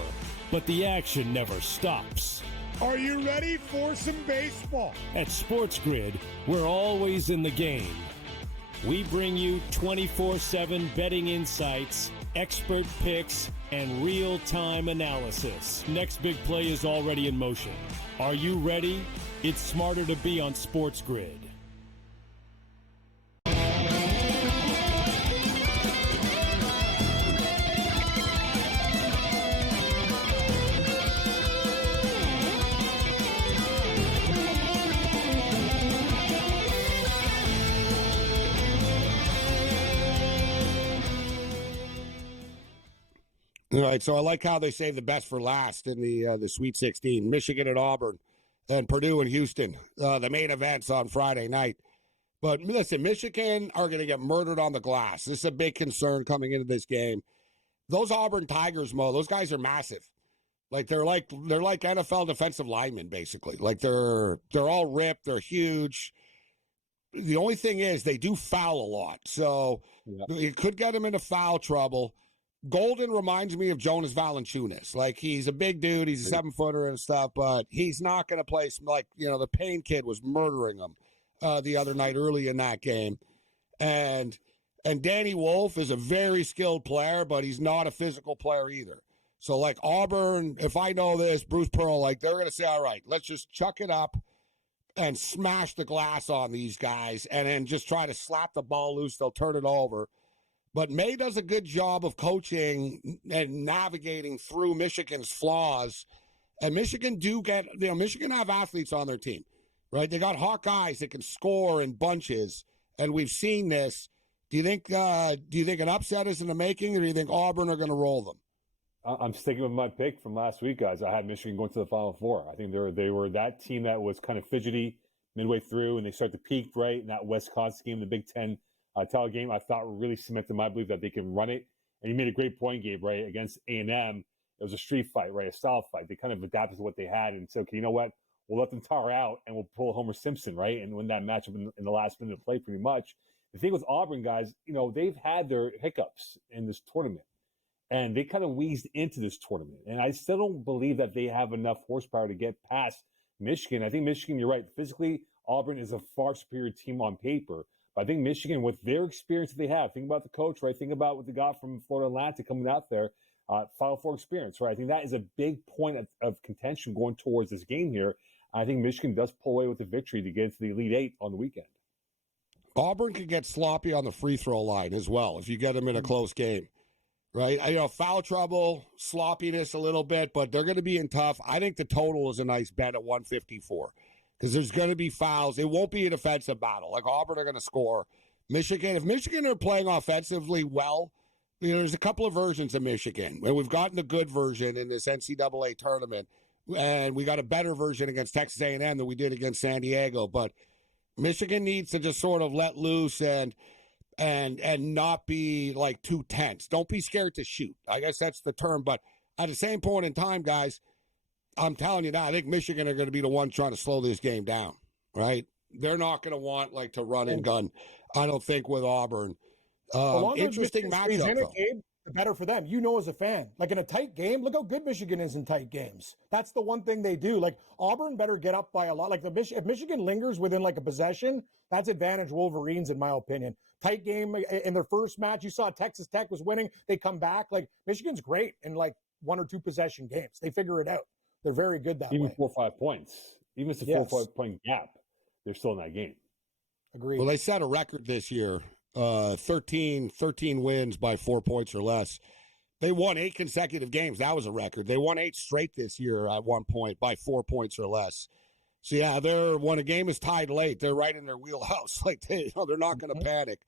but the action never stops. Are you ready for some baseball? At SportsGrid, we're always in the game. We bring you 24/7 betting insights, expert picks, and real-time analysis. Next big play is already in motion. Are you ready? It's smarter to be on SportsGrid. All right, so I like how they save the best for last in the Sweet 16. Michigan and Auburn and Purdue and Houston, the main events on Friday night. But listen, Michigan are going to get murdered on the glass. This is a big concern coming into this game. Those Auburn Tigers, Mo, those guys are massive. Like they're like NFL defensive linemen, basically. Like they're all ripped, they're huge. The only thing is they do foul a lot, so it could get them into foul trouble. Golden reminds me of Jonas Valanciunas. Like he's a big dude, he's a 7-footer and stuff, but he's not going to play. Like the Payne kid was murdering him the other night early in that game, and Danny Wolf is a very skilled player, but he's not a physical player either. So, like, Auburn, if I know this, Bruce Pearl, like, they're going to say, all right, let's just chuck it up and smash the glass on these guys and then just try to slap the ball loose. They'll turn it over. But May does a good job of coaching and navigating through Michigan's flaws. And Michigan Michigan have athletes on their team, right? They got hot guys that can score in bunches, and we've seen this. Do you think an upset is in the making, or do you think Auburn are going to roll them? I'm sticking with my pick from last week, guys. I had Michigan going to the Final Four. I think they were that team that was kind of fidgety midway through, and they start to peak right in that Wisconsin game, the Big Ten title game. I thought really cemented my belief that they can run it. And you made a great point, Gabe, right? Against A&M, it was a street fight, right? A style fight. They kind of adapted to what they had and said, okay, you know what? We'll let them tire out and we'll pull Homer Simpson, right? And win that matchup in the last minute of play pretty much. The thing with Auburn, guys, they've had their hiccups in this tournament. And they kind of wheezed into this tournament. And I still don't believe that they have enough horsepower to get past Michigan. I think Michigan, you're right. Physically, Auburn is a far superior team on paper. But I think Michigan, with their experience that they have, think about the coach, right? Think about what they got from Florida Atlantic coming out there, Final Four experience, right? I think that is a big point of contention going towards this game here. I think Michigan does pull away with the victory to get into the Elite Eight on the weekend. Auburn could get sloppy on the free throw line as well if you get them in a close game. Right? Foul trouble, sloppiness a little bit, but they're going to be in tough. I think the total is a nice bet at 154 because there's going to be fouls. It won't be a defensive battle. Like Auburn are going to score. If Michigan are playing offensively well, there's a couple of versions of Michigan. And we've gotten the good version in this NCAA tournament, and we got a better version against Texas A&M than we did against San Diego. But Michigan needs to just sort of let loose and not be like too tense. Don't be scared to shoot. I guess that's the term. But at the same point in time, guys, I'm telling you now, I think Michigan are going to be the ones trying to slow this game down, right? They're not going to want to run and gun. I don't think with Auburn. Interesting matchup, though. The better for them. As a fan, like in a tight game, look how good Michigan is in tight games. That's the one thing they do. Like Auburn better get up by a lot. Like if Michigan lingers within like a possession, that's advantage Wolverines in my opinion. Tight game in their first match, you saw Texas Tech was winning. They come back. Like Michigan's great in like 1 or 2 possession games. They figure it out. They're very good that way. Even 4 or 5 points. Even if it's a 4 or 5 point gap, they're still in that game. Agreed. Well, they set a record this year. 13 wins by 4 points or less. They won 8 consecutive games. That was a record. They won 8 straight this year at one point by 4 points or less. So yeah, when a game is tied late, they're right in their wheelhouse. Like they're not going to panic.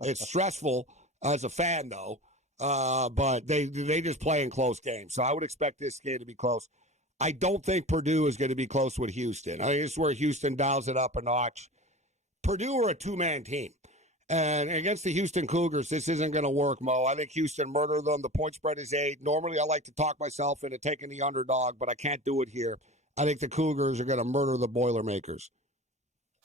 It's stressful as a fan though, but they just play in close games. So I would expect this game to be close. I don't think Purdue is going to be close with Houston. I think this is where Houston dials it up a notch. Purdue are a 2-man team. And against the Houston Cougars, this isn't going to work, Mo. I think Houston murdered them. The point spread is 8. Normally, I like to talk myself into taking the underdog, but I can't do it here. I think the Cougars are going to murder the Boilermakers.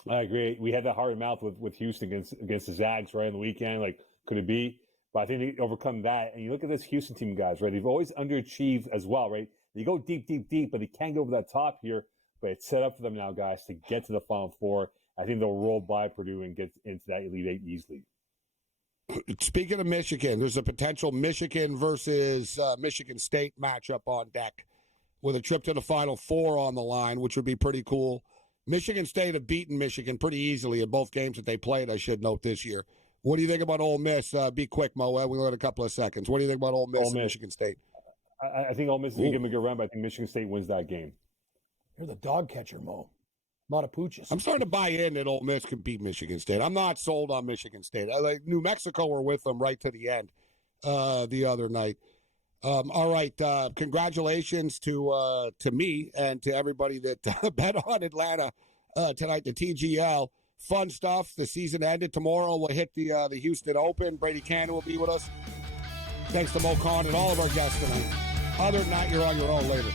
I agree. We had that hard mouth with Houston against the Zags right on the weekend. Like, could it be? But I think they overcome that. And you look at this Houston team, guys, right? They've always underachieved as well, right? They go deep, but they can't go over that top here. But it's set up for them now, guys, to get to the Final Four. I think they'll roll by Purdue and get into that Elite Eight easily. Speaking of Michigan, there's a potential Michigan versus Michigan State matchup on deck with a trip to the Final Four on the line, which would be pretty cool. Michigan State have beaten Michigan pretty easily in both games that they played, I should note, this year. What do you think about Ole Miss? Be quick, Mo. We only got a couple of seconds. What do you think about Ole Miss and Michigan State? I think Ole Miss is going to give them a good run, but I think Michigan State wins that game. You're the dog catcher, Mo. A lot of pooches. I'm starting to buy in that Ole Miss can beat Michigan State. I'm not sold on Michigan State. I like New Mexico were with them right to the end the other night. All right. Congratulations to me and to everybody that bet on Atlanta tonight, the TGL. Fun stuff. The season ended. Tomorrow we'll hit the Houston Open. Brady Cannon will be with us. Thanks to Mo Khan and all of our guests tonight. Other than that, you're on your own later.